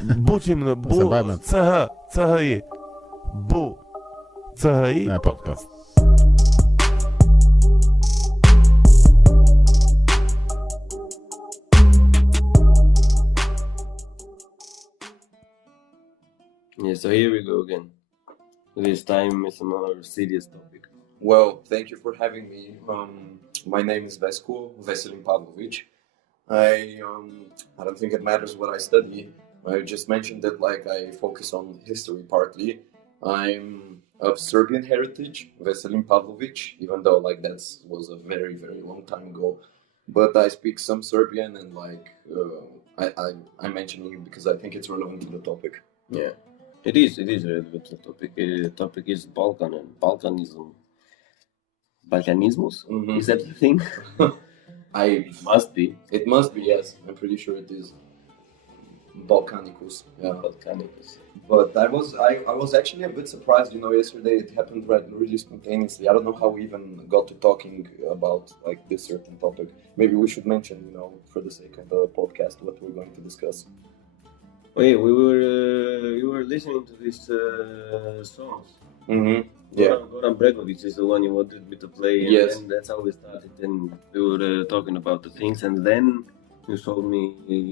Buchi mı? Bu Забавно. CHI. Bu CHI Podcast. Yeah, so here we go again. This time it's another serious topic. Well, thank you for having me. My name is Vesselin Pavlovich. I don't think it matters what I study. I just mentioned that I focus on history partly. I'm of Serbian heritage, Vesselin Pavlovich, even though that was a very, very long time ago. But I speak some Serbian and I'm mentioning it because I think it's relevant to the topic. Yeah, it is relevant to the topic. The topic is Balkan and Balkanism. Balkanismus? Mhm. Is that the thing? It Must be. It must be, yes. I'm pretty sure it is. Balkanicus. Yeah. Balkanicus. But I was actually a bit surprised, yesterday it happened really spontaneously. I don't know how we even got to talking about this certain topic. Maybe we should mention, for the sake of the podcast, what we're going to discuss. Wait, you were listening to these songs. Mm-hmm. Yeah. Goran Bregovic is the one you wanted me to play, and Yes. then that's how we started. And we were talking about the things, and then you showed me the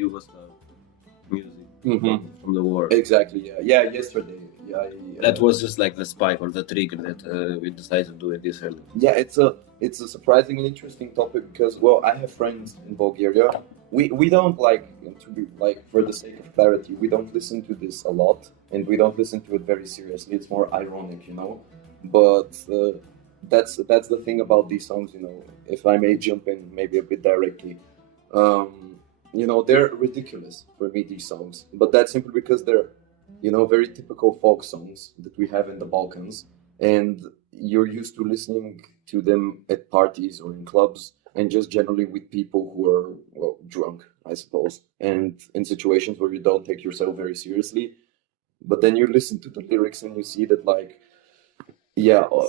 Yugoslav music from the war. Exactly, yeah. Yeah, yesterday. Yeah, That was just like the spike or the trigger that we decided to do it this early. Yeah, it's a surprisingly interesting topic because, well, I have friends in Bulgaria. We don't to be for the sake of clarity, we don't listen to this a lot and we don't listen to it very seriously. It's more ironic, But that's the thing about these songs, If I may jump in maybe a bit directly, they're ridiculous for me, these songs. But that's simply because they're very typical folk songs that we have in the Balkans, and you're used to listening to them at parties or in clubs, and just generally with people who are, well, drunk, I suppose, and in situations where you don't take yourself very seriously. But then you listen to the lyrics and you see that,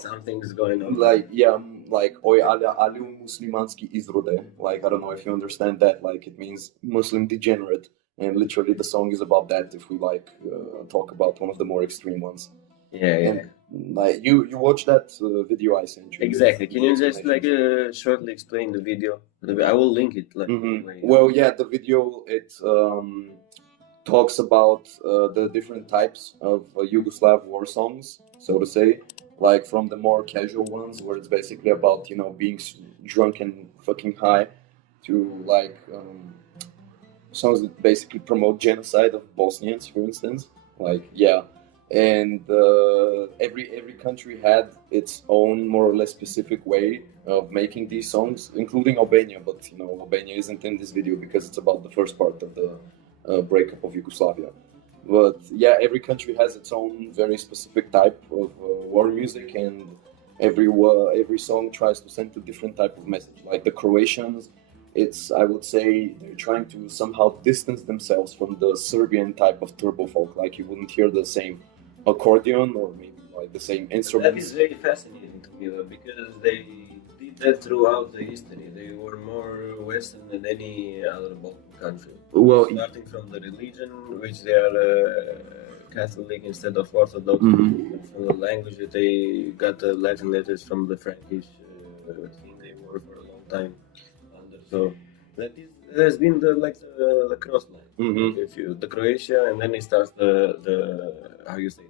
Something's going on. Oi ali muslimanski izrode. I don't know if you understand that. It means Muslim degenerate. And literally the song is about that if we talk about one of the more extreme ones. Yeah. And you watch that video I sent you. Exactly. Can you just shortly explain the video? I will link it. Well, yeah, the video, it talks about the different types of Yugoslav war songs, so to say. From the more casual ones where it's basically about, being drunk and fucking high, to songs that basically promote genocide of Bosnians, for instance. And every country had its own more or less specific way of making these songs, including Albania. But Albania isn't in this video because it's about the first part of the breakup of Yugoslavia. But yeah, every country has its own very specific type of war music, and every song tries to send a different type of message. Like the Croatians, I would say they're trying to somehow distance themselves from the Serbian type of turbo folk. You wouldn't hear the same accordion or maybe the same instruments. That is very fascinating to me, though, because they did that throughout the history. They were more Western than any other Balkan country. Well, starting from the religion, which they are Catholic instead of Orthodox, and from the language that they got the Latin letters from the Frankish thing they were for a long time under. So there's been the cross line. If you the Croatia, and then it starts the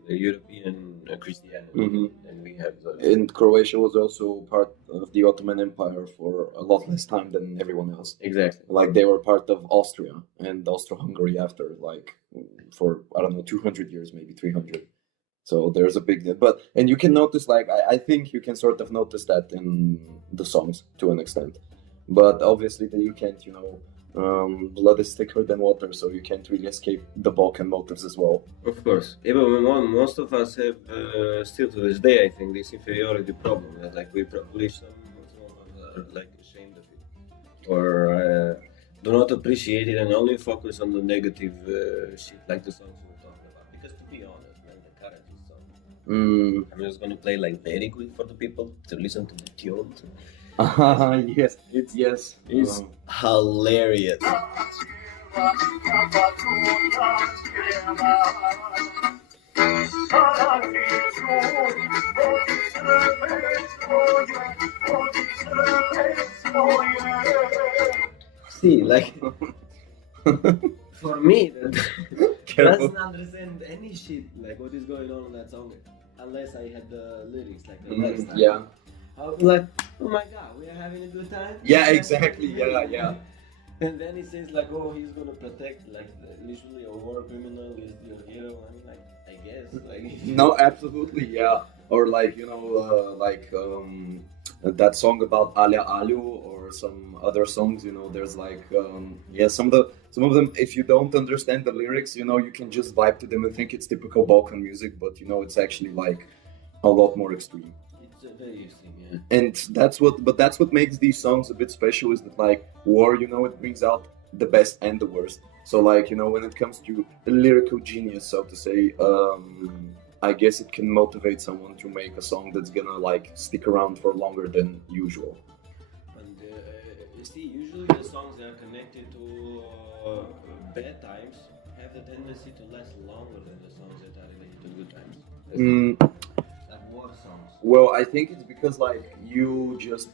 European Christianity, and we have and Croatia was also part of the Ottoman Empire for a lot less time than everyone else. Exactly. They were part of Austria and Austro-Hungary after, for, I don't know, 200 years, maybe 300. So there's a big, and you can notice, I think you can sort of notice that in the songs to an extent. But obviously you can't, blood is thicker than water, so you can't really escape the Balkan motives as well. Of course. Yeah, but most of us have, still to this day, I think, this inferiority problem. That we probably some are ashamed of it. Or do not appreciate it and only focus on the negative shit like the songs we're talking about. Because to be honest, man, the current song, I'm just going to play very quick for the people to listen to the tune. Yes, it's hilarious. See, like for me, that Careful. doesn't understand any shit like what is going on in that song unless I had the lyrics like the last time. Yeah. I'll be like, oh my god, we are having a good time. Yeah, exactly. Yeah. And then he says like, oh, he's gonna protect like literally a war criminal is your hero. I mean, like, I guess like. No, absolutely, yeah. Or like that song about Alia Alu or some other songs. There's like some of them. If you don't understand the lyrics, you can just vibe to them and think it's typical Balkan music, but it's actually like a lot more extreme. It's very interesting, yeah. And that's what makes these songs a bit special, is that like war, it brings out the best and the worst. So like when it comes to lyrical genius, so to say, I guess it can motivate someone to make a song that's gonna like stick around for longer than usual. And you see, usually the songs that are connected to bad times have the tendency to last longer than the songs that are related to good times. Like war songs. Well, I think it's because like you just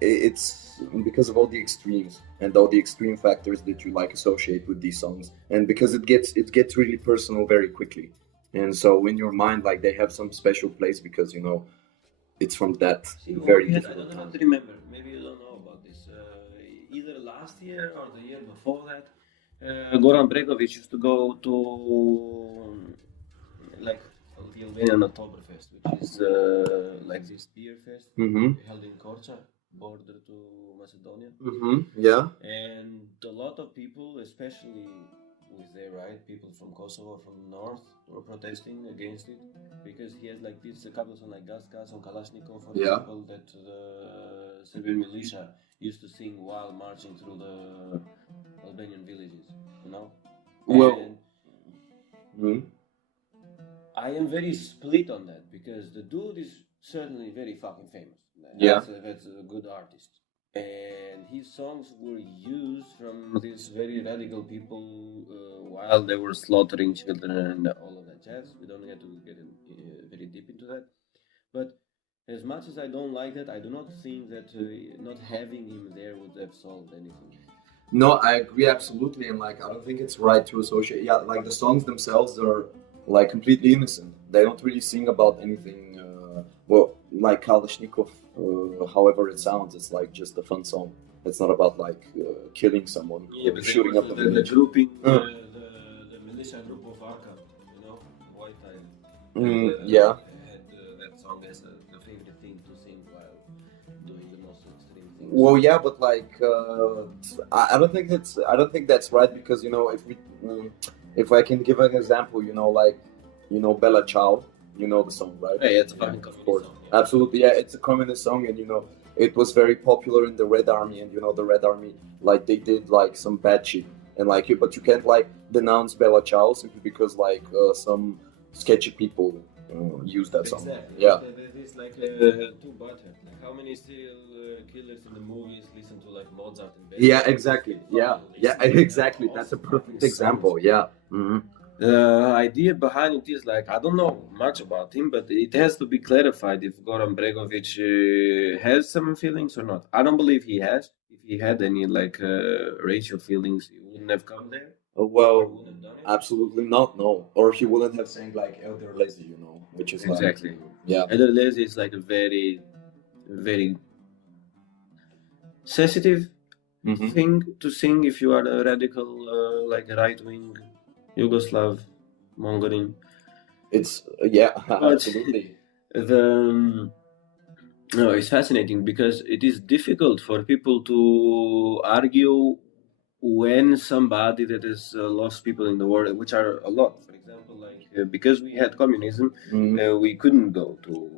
it's because of all the extremes and all the extreme factors that you like associate with these songs, and because it gets really personal very quickly, and so in your mind like they have some special place because it's from that See, very I difficult don't know how time. to remember. Maybe you don't know about this. Either last year or the year before that, Goran Bregovic used to go to like the Albanian Oktoberfest, which is like this beer fest held in Korça, border to Macedonia. Yeah. And a lot of people, especially with their right, people from Kosovo, from the north, were protesting against it because he has like this a couple of songs like Gaskas on Kalashnikov, for example, that the Serbian militia used to sing while marching through the Albanian villages, Well, And I am very split on that because the dude is certainly very fucking famous. Yeah. That's a good artist. And his songs were used from these very radical people while they were slaughtering children and all of that jazz. We don't have to get very deep into that. But as much as I don't like that, I do not think that not having him there would have solved anything. No, I agree absolutely, and like I don't think it's right to associate. Yeah, like the songs themselves are like completely innocent. They don't really sing about anything. Like Kalashnikov, however it sounds, it's like just a fun song. It's not about like killing someone, or shooting up the the village. grouping, the militia group of Arkham, White Island. Yeah. Had that song as the favorite thing to sing while doing the most extreme things. Well, yeah, but like I don't think that's right because if I can give an example, Bella Ciao, the song, right? Hey, it's a fucking Of course, song. Yeah. absolutely, yeah, it's a communist song, and it was very popular in the Red Army, and the Red Army, like they did like some bad shit, and like but you can't like denounce Bella Ciao simply because like some sketchy people use that song. Exactly. Yeah. There's like two butthurt. Like how many serial killers in the movies listen to like Mozart and Beethoven? Yeah, exactly. Yeah, exactly. That's a perfect example. Yeah. The idea behind it is like I don't know much about him, but it has to be clarified if Goran Bregovic has some feelings or not. I don't believe he has. If he had any like racial feelings, he wouldn't have come there. Well, Wouldn't have done it. absolutely not. No, or he wouldn't have sang like Elder Lazy, which is Exactly. Like, yeah. Ederlezi is like a very, very sensitive thing to sing if you are a radical, like a right-wing Yugoslav, Mongolian. It's absolutely. No, it's fascinating because it is difficult for people to argue when somebody that has lost people in the war, which are a lot. For example, like because we had communism, we couldn't go to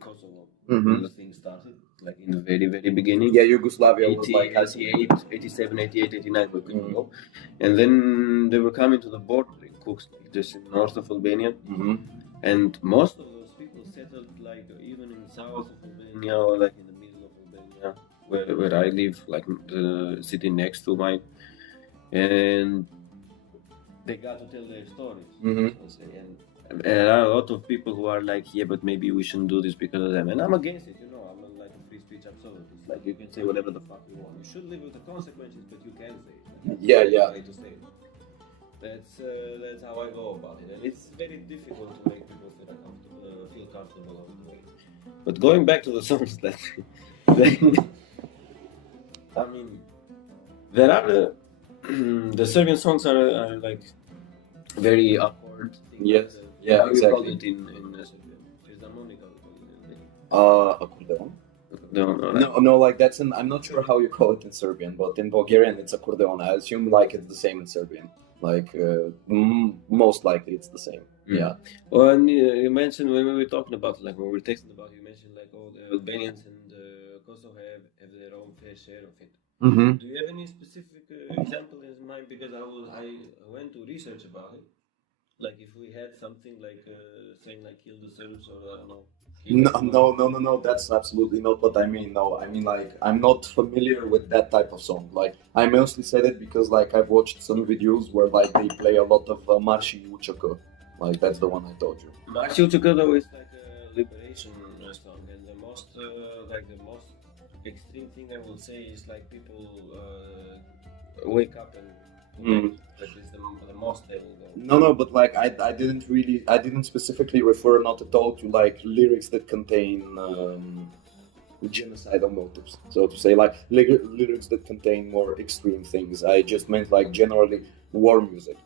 Kosovo when the thing started, like in the very, very beginning. Yeah, Yugoslavia was like 88, 87, 88, 89, we couldn't go. And then they were coming to the border in Kuks, just in north of Albania. And most of those people settled like even in the south of Albania or like in the middle of Albania, where I live, like the city next to mine. and they got to tell their stories. Mhm. So to say. And there are a lot of people who are like, yeah, but maybe we shouldn't do this because of them. And I'm against it, I'm like a free speech absolutist. It's like you can say whatever the fuck you want. You should live with the consequences, but you can say it. Yeah, yeah. Right to say it. That's how I go about it, and it's very difficult to make people feel comfortable along the way. But going back to the songs, that I mean, there are the Serbian songs are like very awkward. Yes. Yeah, How you call exactly. it in Serbian? Is harmonica? Accordeon. No. No, like that's an. I'm not sure how you call it in Serbian, but in Bulgarian it's accordeon. I assume like it's the same in Serbian. Like most likely it's the same. Mm. Yeah. Well, and you mentioned when we were talking about like when we were texting about, you mentioned like the Albanians and Kosovo have their own fair share of it. Mm-hmm. Do you have any specific example in mind? Because I went to research about it. Like if we had something like saying like kill the Serbs or I don't know. No. That's absolutely not what I mean. No, I mean like I'm not familiar with that type of song. Like I mostly said it because like I've watched some videos where like they play a lot of Marši Učaka. Like that's the one I told you. Marši Učaka though is like a liberation song, and the most extreme thing I would say is like people wake up and that is the most they will go. No, but like I didn't specifically refer not at all to like lyrics that contain genocidal motives, so to say, like lyrics that contain more extreme things. I just meant like generally war music,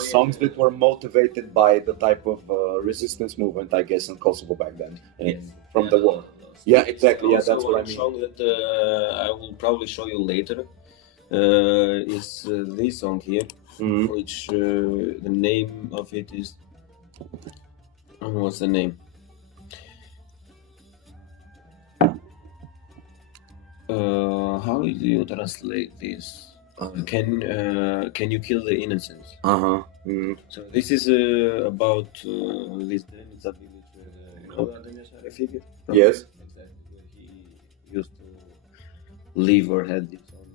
songs that were motivated by the type of resistance movement, I guess, in Kosovo back then, and from the war. Yeah, exactly. Yeah, that's what I mean. Song that I will probably show you later is this song here, which the name of it is. What's the name? How do you translate this? Can you kill the innocents? So this is about this Drenica village where you know the figure. Yes. Exactly, where he used to live or had his own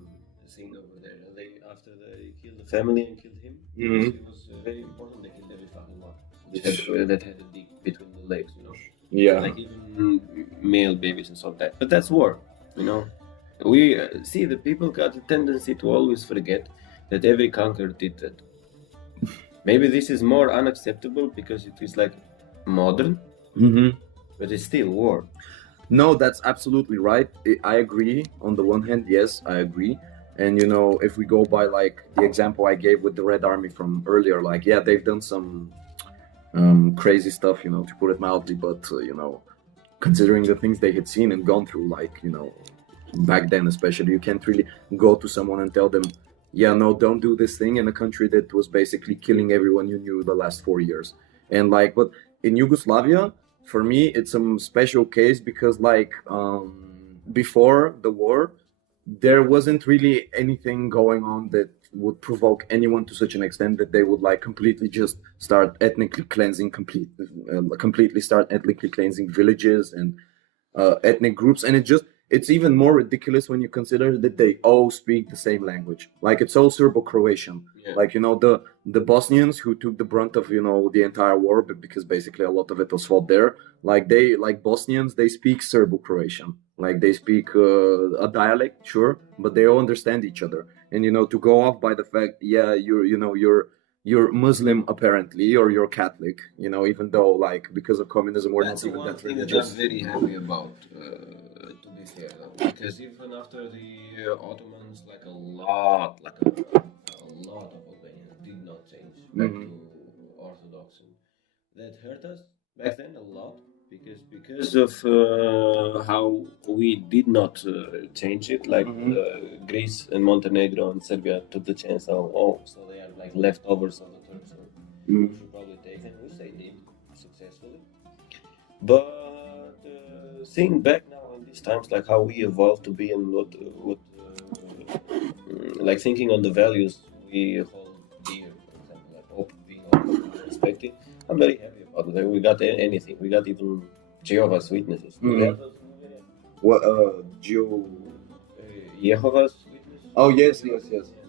thing over there. And after they killed the family and killed him, it was very important. They killed every fucking one that had a dick between the legs, Yeah. like even male babies and so on. But that's war, We see the people got a tendency to always forget that every conqueror did that. Maybe this is more unacceptable because it is like modern, but it's still war. No, that's absolutely right. I agree. On the one hand, yes, I agree. And if we go by like the example I gave with the Red Army from earlier, like yeah, they've done some crazy stuff, to put it mildly. But considering the things they had seen and gone through, like back then especially, you can't really go to someone and tell them, yeah, no, don't do this thing in a country that was basically killing everyone you knew the last 4 years. And like, but in Yugoslavia, for me, it's a special case because like before the war, there wasn't really anything going on that would provoke anyone to such an extent that they would like completely just start ethnically cleansing villages and ethnic groups. And it's even more ridiculous when you consider that they all speak the same language. Like it's all Serbo-Croatian. Yeah. Like the Bosnians who took the brunt of the entire war, but because basically a lot of it was fought there. Like Bosnians, they speak Serbo-Croatian. Like they speak a dialect, sure, but they all understand each other. And to go off by the fact, yeah, you're Muslim apparently, or you're Catholic. Even though like because of communism, we're That's not even one that thing that religious. I'm very happy about. To be fair, though, because even after the Ottomans, like a lot of Albanians did not change back to Orthodoxy. That hurt us back then a lot because of how we did not change it. Like Greece and Montenegro and Serbia took the chance of so they are like leftovers of the Turks. So we should probably take them, which they did successfully. But seeing back now in these times, like how we evolved to be and what like thinking on the values we hold dear, for example, like open, being open, respecting. I'm very happy about it. We got anything. We got even Jehovah's Witnesses. What Jehovah's Witnesses. Oh yes,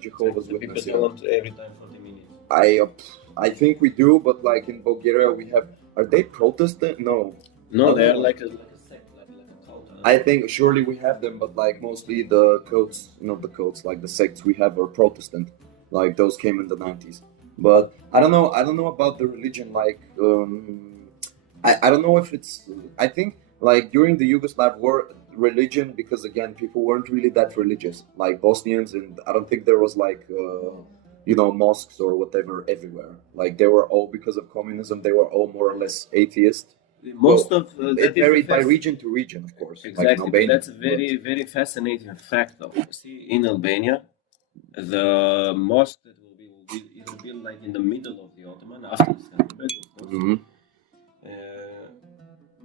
Jehovah's The people Witness. they Yeah. want every time 40 minutes. I think we do, but like in Bulgaria, we have. Are they Protestant? No. No, they are Oh. like a sect, like a cult. I think surely we have them, but like mostly the cults, not the cults, like the sects we have are Protestant. Like those came in the 90s. But I don't know. I don't know about the religion. Like I don't know if it's. I think like during the Yugoslav war, religion, because again people weren't really that religious, like Bosnians, and I don't think there was like mosques or whatever everywhere. Like they were all, because of communism, they were all more or less atheist. Most Well, of It varied by region to region, of course. Exactly, Like in Albania, that's a very fascinating fact, though. See, in Albania, the mosque that will be built like in the middle of the Ottoman after the Skanderbeg, of course. Mhm.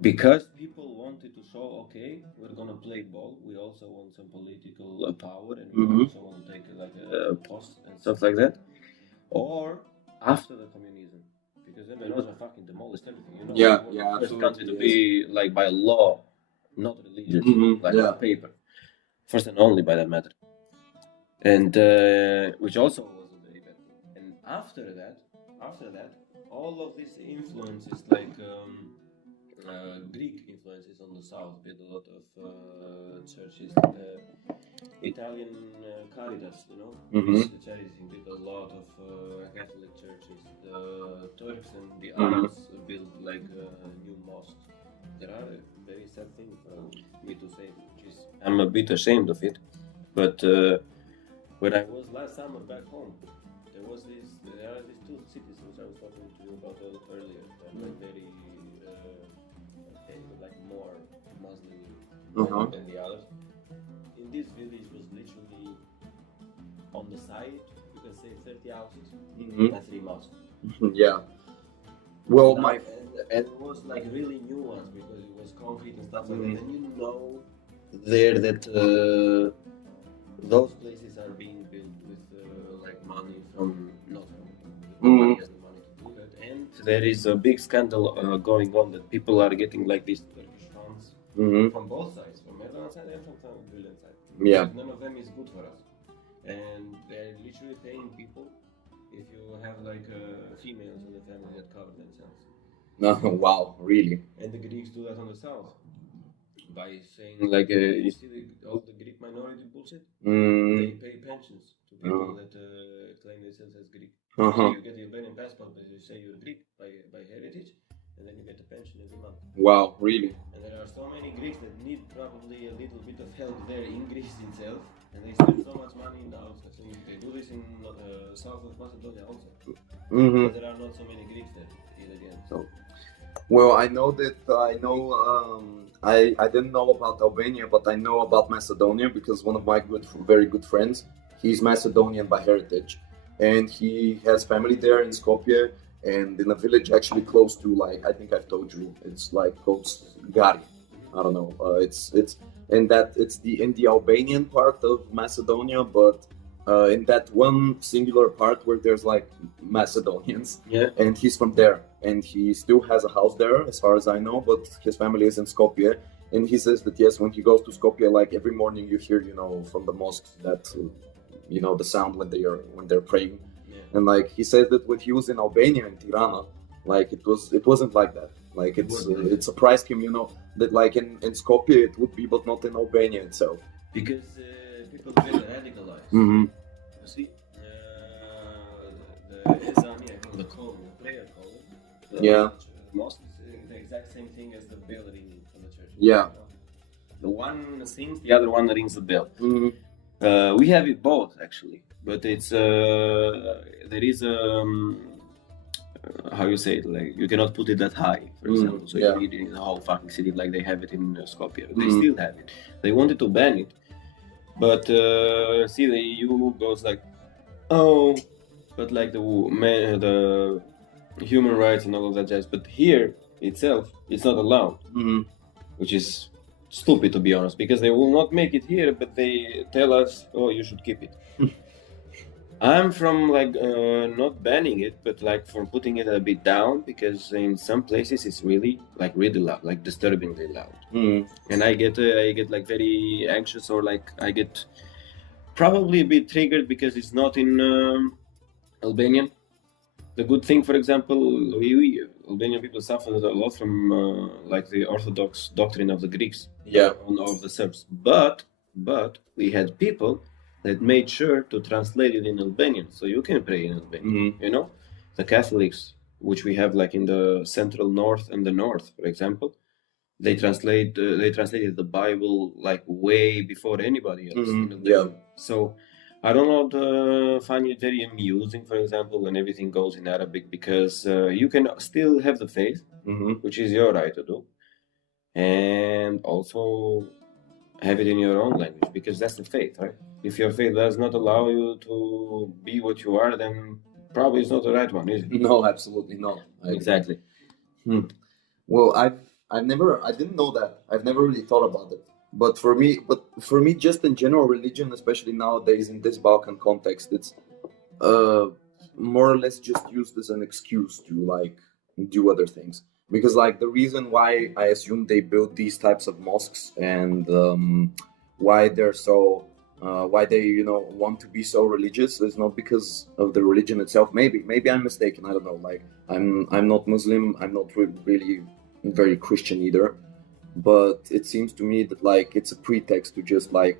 Because people wanted to show, okay, we're gonna play ball. We also want some political power, and we Mhm. also want to take like a post and stuff like that. Or after the communism, because MNOs are fucking demolished everything. You know, Yeah, It was yeah, the first absolutely, country to yes. be like by law, not religious, Mhm, like yeah. on paper. First and only, by that matter. And which also wasn't very bad. And after that, all of these influences, like Greek influences on the south, with a lot of churches. Italian Caritas, Mhm. the charities with a lot of Catholic churches. The Turks and the Mhm. Arabs built like new mosques. There are very sad things for me to say, which is I'm a bit ashamed of it. But when I was last summer back home, there are these two cities which I was talking to you about earlier. That are like very like more Muslim than the others. In this village was literally on the side, you can say 30 houses Mhm. and 3 mosques. Yeah. Well, Now, my and it was like really new ones because it was concrete and stuff like Mhm. that. And you know there that those places are being built with like money from not from nobody has the money to do that. And there is a big scandal going on that people are getting like these Turkish funds Mhm. from both sides, from Erdogan side and from the Gulen side. Yeah. Because none of them is good for us. And they're literally paying people if you have like females in the family that cover themselves. No, wow, really? And the Greeks do that on the south by saying like you see all the Greek minority bullshit. They pay pensions to people that claim themselves as Greek. So you get the Albanian passport, but you say you're Greek by heritage, and then you get a pension every month. Wow, really? And there are so many Greeks that need probably a little bit of help there in Greece itself, and they spend so much money in the outside. So they do this in south of Macedonia also. But there are not so many Greeks there yet again. So. Well, I know I didn't know about Albania, but I know about Macedonia because one of my very good friends, he's Macedonian by heritage, and he has family there in Skopje and in a village actually close to, like, I think I've told you, it's like called Gari. I don't know. It's in the Albanian part of Macedonia, but in that one singular part where there's like Macedonians, Yeah. and he's from there, and he still has a house there, as far as I know. But his family is in Skopje, and he says that yes, when he goes to Skopje, like every morning you hear, from the mosque that, the sound when they're praying, and like he says that when he was in Albania in Tirana, like it wasn't like that. Like it surprised him, that like in Skopje it would be, but not in Albania itself. Because people get radicalized. Mm-hmm. You see, the Ezani, I call the call, the prayer call. Yeah. Mosque is the exact same thing as the bell ringing from the church. Yeah. The one sings, the other one rings the bell. Mm-hmm. We have it both actually, but it's there is how you say it, like you cannot put it that high, for example. So yeah. you need it in the whole fucking city like they have it in Skopje. They still have it. They wanted to ban it, but see, the EU goes like, oh, but like the human rights and all of that jazz. But here itself, it's not allowed, which is stupid, to be honest, because they will not make it here, but they tell us, oh, you should keep it. I'm from like not banning it, but like from putting it a bit down, because in some places it's really loud, like disturbingly loud, and I get like very anxious, or like I get probably a bit triggered because it's not in Albanian. The good thing, for example, we Albanian people suffered a lot from like the Orthodox doctrine of the Greeks, Yeah. of the Serbs. But we had people that made sure to translate it in Albanian, so you can pray in Albanian. Mm-hmm. You know, the Catholics, which we have like in the central north and the north, for example, they translated the Bible like way before anybody else. Mhm, in Albanian. yeah. So I don't find it very amusing, for example, when everything goes in Arabic, because you can still have the faith, Mm-hmm. which is your right to do, and also have it in your own language, because that's the faith, right? If your faith does not allow you to be what you are, then probably it's not the right one, is it? No, absolutely not. Exactly. Well, I didn't know that. I've never really thought about it. But for me, just in general, religion, especially nowadays in this Balkan context, it's more or less just used as an excuse to like do other things. Because like the reason why I assume they built these types of mosques and why they're so why they want to be so religious is not because of the religion itself. Maybe I'm mistaken. I don't know. Like I'm not Muslim. I'm not really very Christian either. But it seems to me that like it's a pretext to just like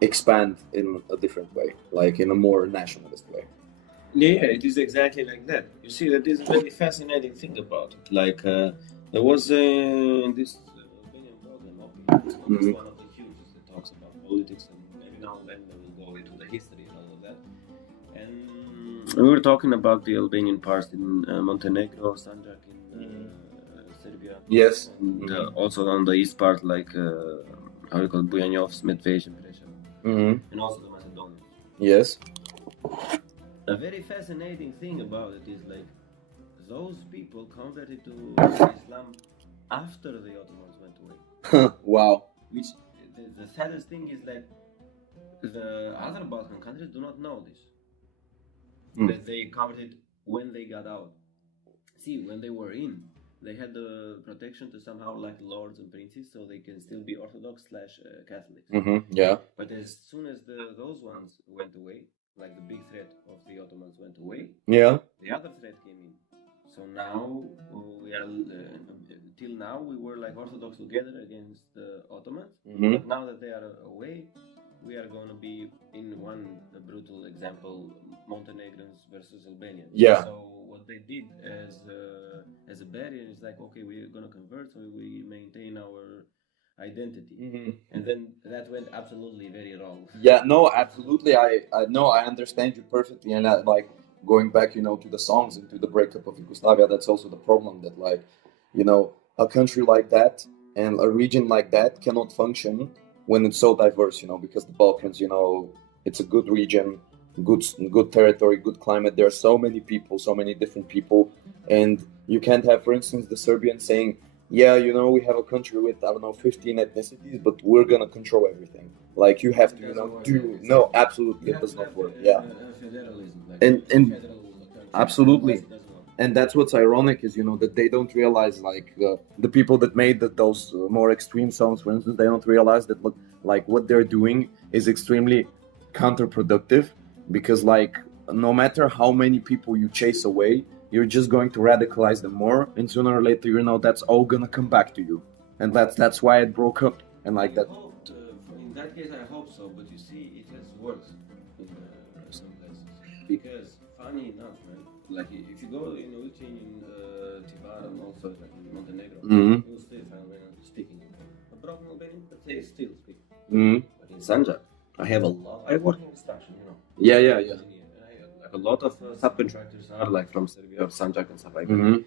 expand in a different way, like in a more nationalist way. Yeah, it is exactly like that. You see, that is a very fascinating thing about it. Like there was this Albanian program, Mhm. one of the hugest that talks about politics, and maybe now and then we will go into the history and all of that. And we were talking about the Albanian parts in Montenegro, Sanjak in Serbia. Yes. And also on the east part, like how do you call it, Bujanovs, Medvej, and Preševo. Mm-hmm. And also the Macedonians. Yes. A very fascinating thing about it is like those people converted to Islam after the Ottomans went away. Wow. Which the saddest thing is that the other Balkan countries do not know this. That they converted when they got out. See, when they were in, they had the protection to somehow like lords and princes, so they can still be Orthodox / Catholics. Mm-hmm. Yeah. But as soon as those ones went away, like the big threat of the Ottomans went away, Yeah. the other threat came in. So now we are till now we were like Orthodox together against the Ottomans. Mm-hmm. But now that they are away, we are going to be in one brutal example: Montenegrins versus Albanians. Yeah. So what they did as a barrier is like, okay, we're going to convert, so we maintain our identity. Mm-hmm. And then that went absolutely very wrong. Yeah. No. Absolutely. I know. I understand you perfectly, and like going back, to the songs and to the breakup of Yugoslavia. That's also the problem that like, a country like that and a region like that cannot function when it's so diverse, because the Balkans, it's a good region, good territory, good climate. There are so many people, so many different people, and you can't have, for instance, the Serbians saying, yeah, we have a country with, I don't know, 15 ethnicities, but we're gonna control everything. Like you have to, no, absolutely, it does not work. Yeah, Federalism, like and federal country. absolutely. Doesn't work. And that's what's ironic is, that they don't realize, like, the people that made those more extreme songs, for instance, they don't realize that, look, like, what they're doing is extremely counterproductive because, like, no matter how many people you chase away, you're just going to radicalize them more, and sooner or later, that's all gonna come back to you. And that's why it broke up, and like that. In that case, I hope so, but you see, it has worked in some places. Because, funny enough, man, like if you go in Buchi, in Tivar, and also like in Montenegro, Mhm. you still find Albanians speaking. A broken Albanian, but they still speak. Mm-hmm. But in Sanjak, I have a lot. I work in construction, Yeah. Like a lot of subcontractors are like from Serbia or Sanjak and stuff like that. Mm-hmm.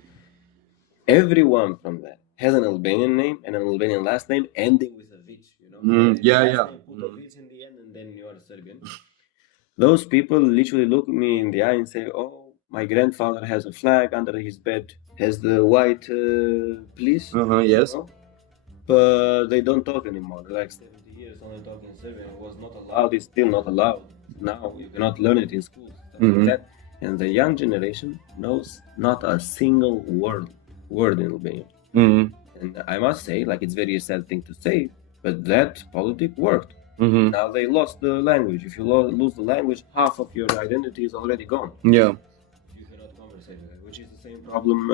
Everyone from that has an Albanian name and an Albanian last name ending with a Vich, Yeah. Put a Vich in the end and then you are Serbian. Those people literally look me in the eye and say, oh, my grandfather has a flag under his bed, has the white police. Yes. But they don't talk anymore. They're like 70 years only talking Serbian. It was not allowed, it's still not allowed. Now you cannot learn it in school. Stuff like that. And the young generation knows not a single word in Albanian. Mm-hmm. And I must say, like, it's very sad thing to say, but that politic worked. Mm-hmm. Now they lost the language. If you lose the language, half of your identity is already gone. Yeah. You cannot conversate with it, which is the same problem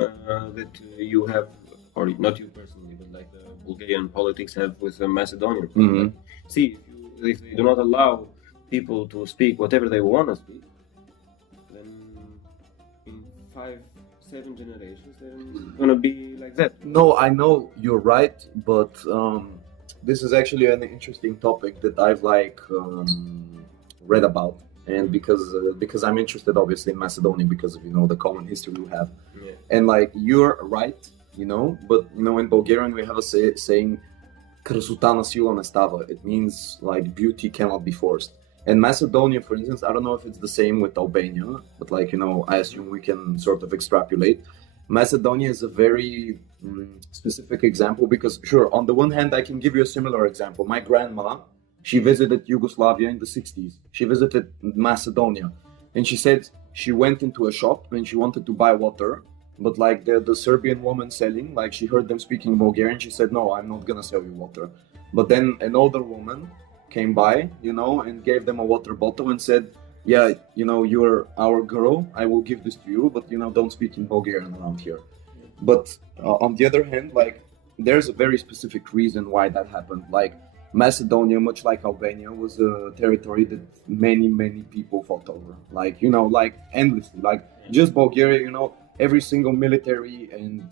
that you have, or not you personally, but like the Bulgarian politics have with the Macedonian. Mm-hmm. See, if they do not allow people to speak whatever they want to speak, then in 5-7 generations they're gonna be like that. No, I know you're right, but this is actually an interesting topic that I've read about, and because I'm interested obviously in Macedonia because of the common history we have, and like you're right, but in Bulgarian we have a saying, "Красота на сила не става." It means like beauty cannot be forced. And Macedonia, for instance, I don't know if it's the same with Albania, but I assume we can sort of extrapolate. Macedonia is a very specific example because, sure, on the one hand, I can give you a similar example. My grandma, she visited Yugoslavia in the 60s. She visited Macedonia. And she said she went into a shop and she wanted to buy water. But like the Serbian woman selling, like she heard them speaking Bulgarian, she said, "No, I'm not gonna sell you water." But then an older woman came by, and gave them a water bottle and said, "Yeah, you're our girl. I will give this to you, but don't speak in Bulgarian around here." But on the other hand, like there's a very specific reason why that happened. Like Macedonia, much like Albania, was a territory that many people fought over. Like endlessly. Like just Bulgaria, every single military and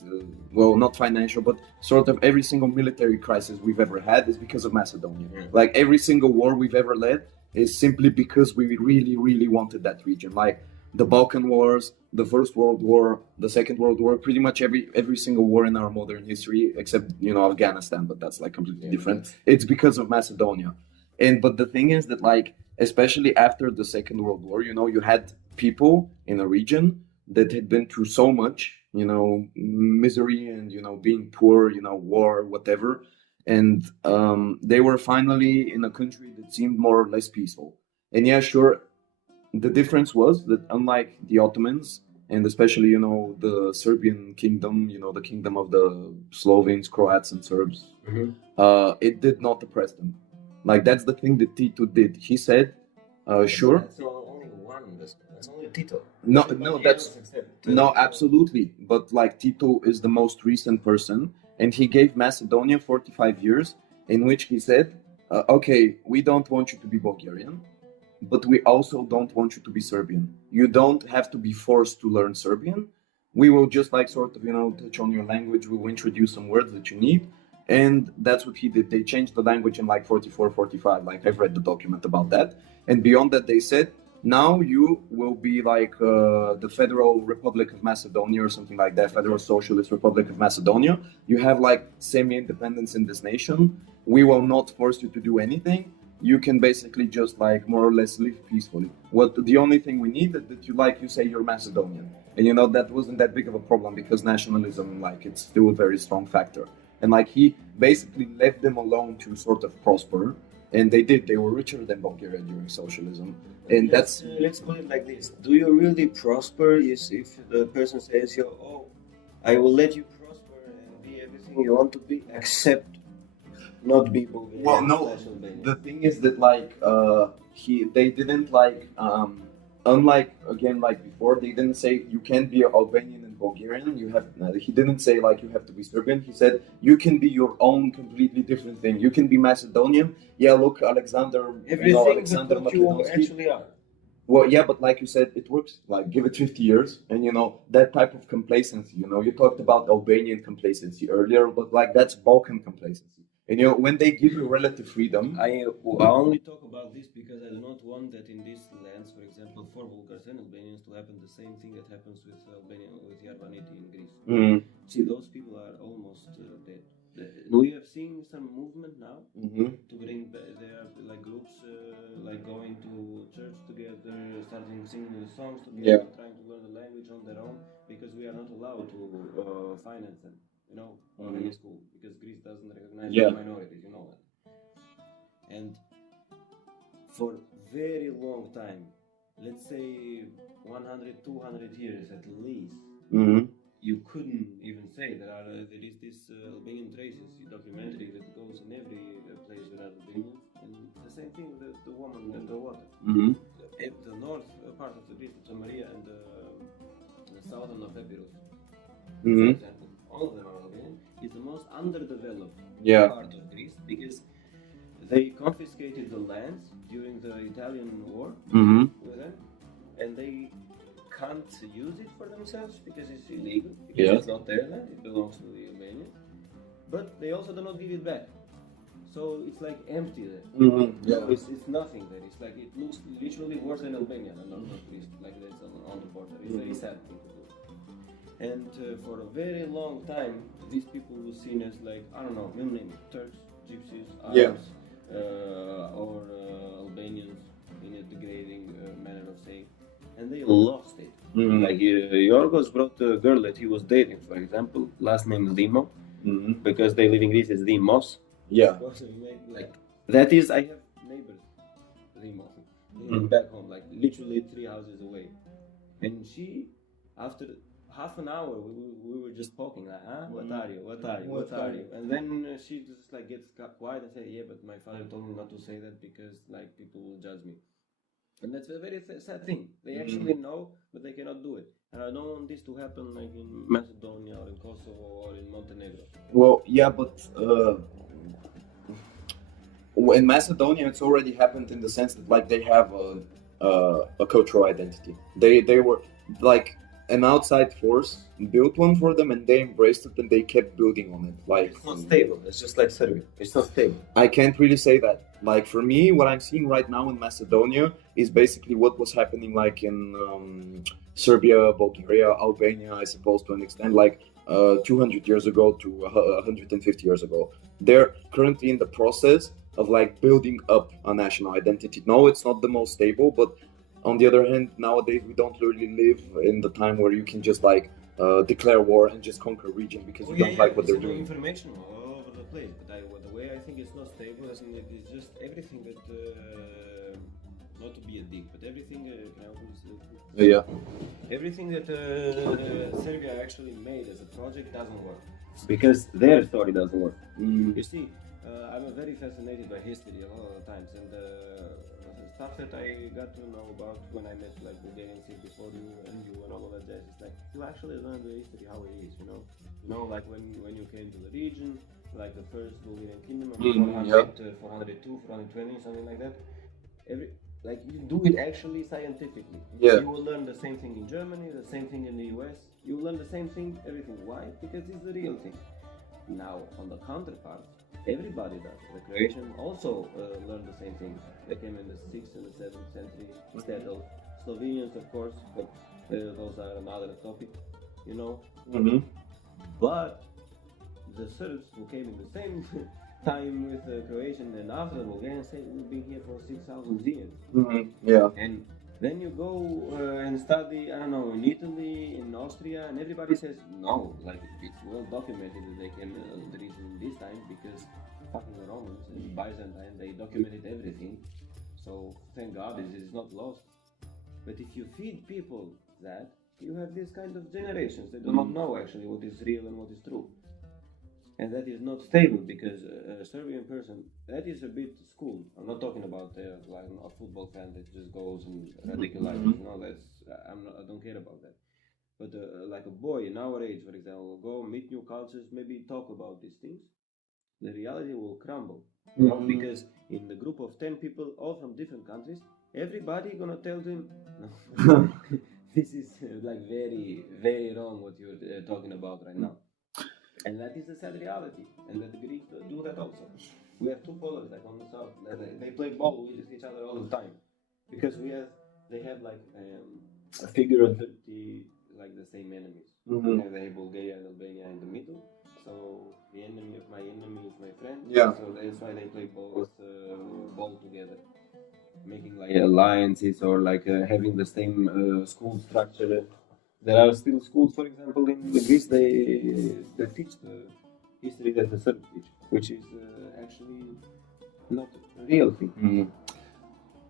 well, not financial, but sort of every single military crisis we've ever had is because of Macedonia. Like every single war we've ever led is simply because we really wanted that region. Like the Balkan Wars, the First World War, the Second World War, pretty much every single war in our modern history, except Afghanistan, but that's like completely different. It's because of Macedonia. But the thing is that like especially after the Second World War, you had people in a region that had been through so much, misery and being poor, war, whatever, and they were finally in a country that seemed more or less peaceful. And yeah, sure, the difference was that unlike the Ottomans and especially the Serbian kingdom, the kingdom of the Slovenes, Croats, and Serbs, it did not oppress them. Like that's the thing that Tito did. He said, "Sure." That's only one. That's only Tito. No, absolutely. But like Tito is the most recent person, and he gave Macedonia 45 years, in which he said, "Okay, we don't want you to be Bulgarian, but we also don't want you to be Serbian. You don't have to be forced to learn Serbian. We will just like sort of touch on your language. We will introduce some words that you need." And that's what he did. They changed the language in like 44, 45. Like I've read the document about that. And beyond that, they said, "Now you will be like the Federal Republic of Macedonia or something like that, Federal Socialist Republic of Macedonia. You have like semi-independence in this nation. We will not force you to do anything. You can basically just like more or less live peacefully. The only thing we need is that you say you're Macedonian." And that wasn't that big of a problem because nationalism, like it's still a very strong factor. And like he basically left them alone to sort of prosper. And they did. They were richer than Bulgaria during socialism. And let's put it like this: do you really prosper if the person says, "Oh, I will let you prosper and be everything you want to be, except not be Bulgarian"? Well, no. The thing is that like they didn't like unlike again like before, they didn't say you can't be Albanian and Bulgarian. He didn't say like you have to be Serbian. He said you can be your own completely different thing. You can be Macedonian. Yeah, look, Alexander. Everything Alexander that you actually are. Well, yeah, but like you said, it works. Like give it 50 years, and that type of complacency. You talked about Albanian complacency earlier, but like that's Balkan complacency. And when they give you relative freedom, I only talk about this because I do not want that in these lands, for example, for Bulgars and Albanians to happen the same thing that happens with Albania, with Yarvaniti in Greece. See, those people are almost dead. We have seen some movement now to bring. There are like groups like going to church together, starting singing the songs together, trying to learn the language on their own because we are not allowed to finance them. In school because Greece doesn't recognize minorities, that. And for very long time, let's say 100, 200 years at least, you couldn't even say there is this Albanian traces documentary that goes in every place where Albanians, and the same thing with the woman and the water. Mm-hmm. The north part of the Greece, Samaria, and the southern of Epirus, for Mm-hmm. example, all of them are Albanian, is the most underdeveloped Yeah. part of Greece because they confiscated the lands during the Italian war Mm-hmm. with them, and they can't use it for themselves because it's illegal, because Yeah. it's not their land, it belongs to the Albanians, but they also do not give it back. So it's like empty there. Mm-hmm. Yeah. It's nothing there. It's like it looks literally worse than Albania, and not Greece, like that's on the border. It's a very sad thing to do. And for a very long time, these people were seen as like, I don't know, name it, Turks, Gypsies, Arabs, or Albanians in a degrading manner of saying, and they lost it. Mm-hmm. Like Yorgos brought a girl that he was dating, for example, last name is Dimo, Mm-hmm. because they live in Greece as Dimos. Yeah. Like that is, I have neighbors, Dimo, back home, like literally 3 houses away, and she, after half an hour, we were just talking like, what are you, and then she just like gets quiet and say, yeah, but my father told me not to say that because like people will judge me. And that's a very sad thing. They actually know, but they cannot do it. And I don't want this to happen like in Macedonia or in Kosovo or in Montenegro. Well, yeah, but in Macedonia, it's already happened in the sense that like they have a cultural identity. They were like an outside force built one for them, and they embraced it and they kept building on it. Like It's not stable. It's just like Serbia. It's not stable. I can't really say that. Like for me, what I'm seeing right now in Macedonia is basically what was happening like in Serbia, Bulgaria, Albania, I suppose to an extent, like 200 years ago to 150 years ago. They're currently in the process of like building up a national identity. No, it's not the most stable, but on the other hand, nowadays we don't really live in the time where you can just like declare war and just conquer a region because you don't like what they're doing. Information all over the place, but the way I think it's not stable, I think it's just everything that, not to be a dick, but everything, Yeah. everything that Serbia actually made as a project doesn't work. Because their story doesn't work. You see, I'm very fascinated by history a lot of the times, and stuff that I got to know about when I met like Bulgarians here before you and all of that jazz. It's like you actually learn the history how it is, you know. You know, like when you came to the region, like the first Bulgarian kingdom, 402, 420, something like that. Like you do it actually scientifically. Yeah. You will learn the same thing in Germany, the same thing in the US. You will learn the same thing, everything. Why? Because it's the real thing. Now, on the counterpart, everybody does. The Croatian also learned the same thing. They came in the 6th and the 7th century, settled. Slovenians, of course, but those are another topic, you know. Mm-hmm. But the Serbs who came in the same time with the Croatian and after the Bulgarians say we've been here for 6,000 years. Mm-hmm. Yeah. And then you go and study, I don't know, in Italy, in Austria, and everybody says no, like it's well documented that they came the reason this time because fucking the Romans and the Byzantine, they documented everything. So thank God this is not lost. But if you feed people that, you have this kind of generations that do not know actually what is real and what is true. And that is not stable because a Serbian person, that is a bit schooled. I'm not talking about like a football fan that just goes and radicalizes. No, I don't care about that. But like a boy in our age, for example, will go meet new cultures, maybe talk about these things. The reality will crumble. You know, because in the group of 10 people, all from different countries, everybody gonna tell them, no, this is like very, very wrong what you're talking about right now. And that is the sad reality, and that the Greeks do that also. We have two Poles like on the south, they play ball with each other all the time, because they have like a figure of 30, like the same enemies. They have Bulgaria and Albania in the middle, so the enemy of my enemy is my friend. Yeah. So that's why they play ball together, making like alliances or like having the same school structure. There are still schools, for example, in Greece, they teach the history that the Serbs teach, which is actually not a real thing.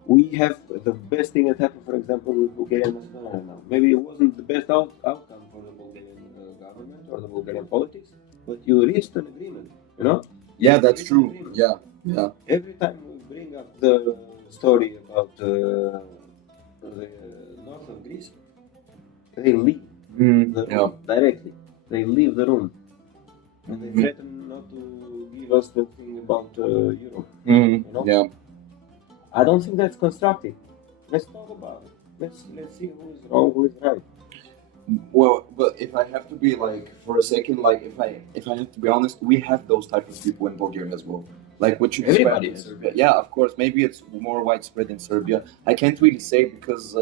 We have the best thing that happened, for example, with Bulgaria and Macedonia right now. Maybe it wasn't the best outcome for the Bulgarian or the Bulgarian politics, but you reached an agreement, you know? Yeah, that's Reached an true. agreement. Yeah, yeah. Every time we bring up the story about the north of Greece, they leave the room directly. They leave the room. And they threaten not to give us the thing about Europe. You know? Yeah. I don't think that's constructive. Let's talk about it. Let's see who is wrong, who is right. Well, but if I have to be like for a second, like if I have to be honest, we have those type of people in Bulgaria as well. Like what you Everybody described in has. Serbia. Yeah, of course. Maybe it's more widespread in Serbia. I can't really say because,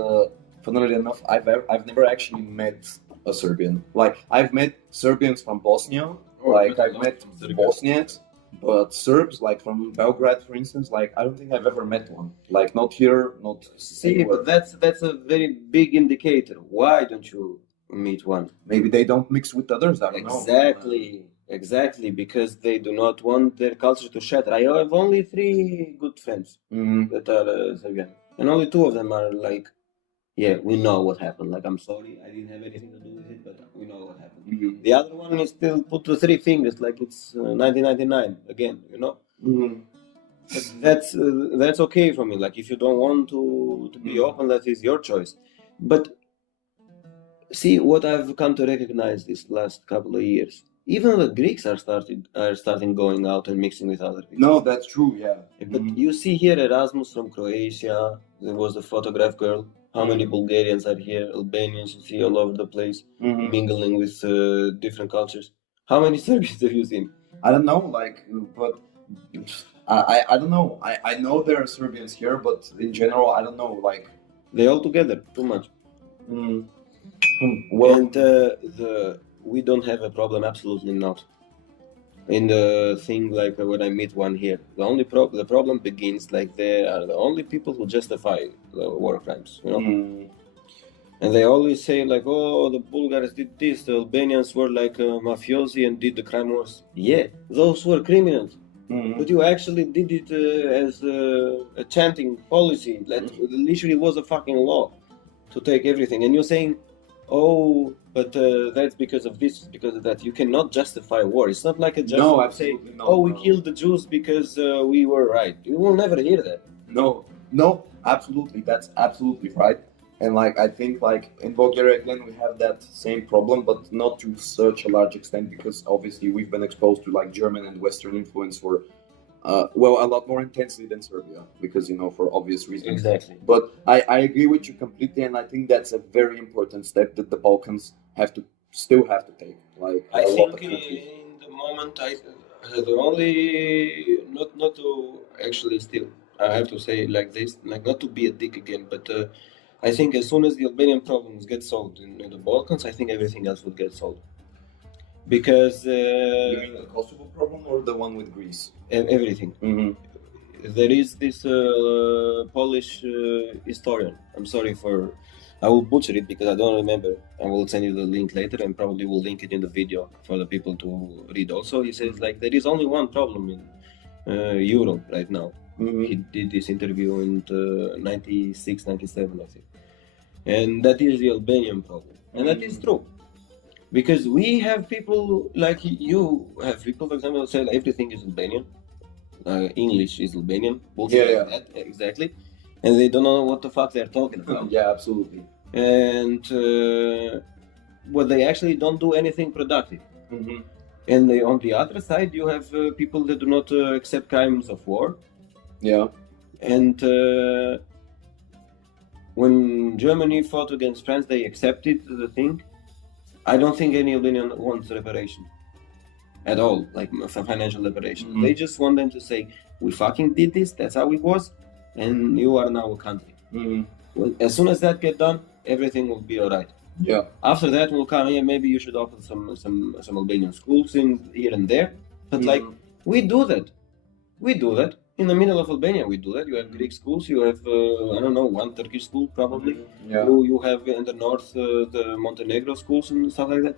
funnily enough, I've never actually met a Serbian. Like I've met Serbians from Bosnia. Like I've met Bosniaks, but Serbs like from Belgrade, for instance, like I don't think I've ever met one. Like not here, not See, anywhere. but that's a very big indicator. Why don't you meet one? Maybe they don't mix with others. I don't know. Exactly, because they do not want their culture to shatter. I have only 3 good friends that are Serbian, and only 2 of them are like, yeah, we know what happened. Like, I'm sorry, I didn't have anything to do with it, but we know what happened. The other one is still put to 3 fingers, like it's 1999 again, you know. But that's okay for me. Like, if you don't want to be open, that is your choice. But see, what I've come to recognize this last couple of years, even the Greeks are starting going out and mixing with other people. No, that's true. Yeah. But you see here Erasmus from Croatia. There was a photograph girl. How many Bulgarians are here? Albanians you see all over the place, mingling with different cultures. How many Serbians have you seen? I don't know, like, but I don't know. I know there are Serbians here, but in general, I don't know, like. They all together, too much. Well, And we don't have a problem, absolutely not. In the thing like when I meet one here, the problem begins like they are the only people who justify the war crimes, you know. And they always say like, oh, the Bulgars did this, the Albanians were like mafiosi and did the crime wars. Yeah, those were criminals. But you actually did it as a chanting policy. That literally was a fucking law to take everything. And you're saying, oh, but that's because of this, because of that. You cannot justify war. It's not like a judge would say, oh, we killed the Jews because we were right. You will never hear that. No, absolutely. That's absolutely right. And like I think like in Bulgaria again we have that same problem, but not to such a large extent because obviously we've been exposed to like German and Western influence for a lot more intensely than Serbia because you know for obvious reasons. Exactly. But I agree with you completely, and I think that's a very important step that the Balkans still have to take. Like I a lot think of countries. in the moment the only not to actually still I have to say like this, like not to be a dick again, but I think as soon as the Albanian problems get solved in the Balkans, I think everything else would get solved. Because You mean the Kosovo problem or the one with Greece? Everything. There is this Polish historian. I'm sorry I will butcher it because I don't remember. I will send you the link later and probably will link it in the video for the people to read also. He says like there is only one problem in Europe right now. He did this interview in 96, 97, I think. And that is the Albanian problem. And that is true. Because we have people like you have people, for example, say like, everything is Albanian. English is Albanian. That, exactly. And they don't know what the fuck they're talking about. Yeah, absolutely. And well, they actually don't do anything productive. And on the other side, you have people that do not accept crimes of war. Yeah. And when Germany fought against France, they accepted the thing. I don't think any Albanian wants reparation at all, like financial reparation. They just want them to say, we fucking did this, that's how it was, and you are now a country. Well, as soon as that gets done, everything will be alright. Yeah. After that, we'll come here, maybe you should open some Albanian schools in here and there. But like, we do that. In the middle of Albania, we do that. You have Greek schools, you have, I don't know, one Turkish school probably. Yeah. You have in the north the Montenegro schools and stuff like that.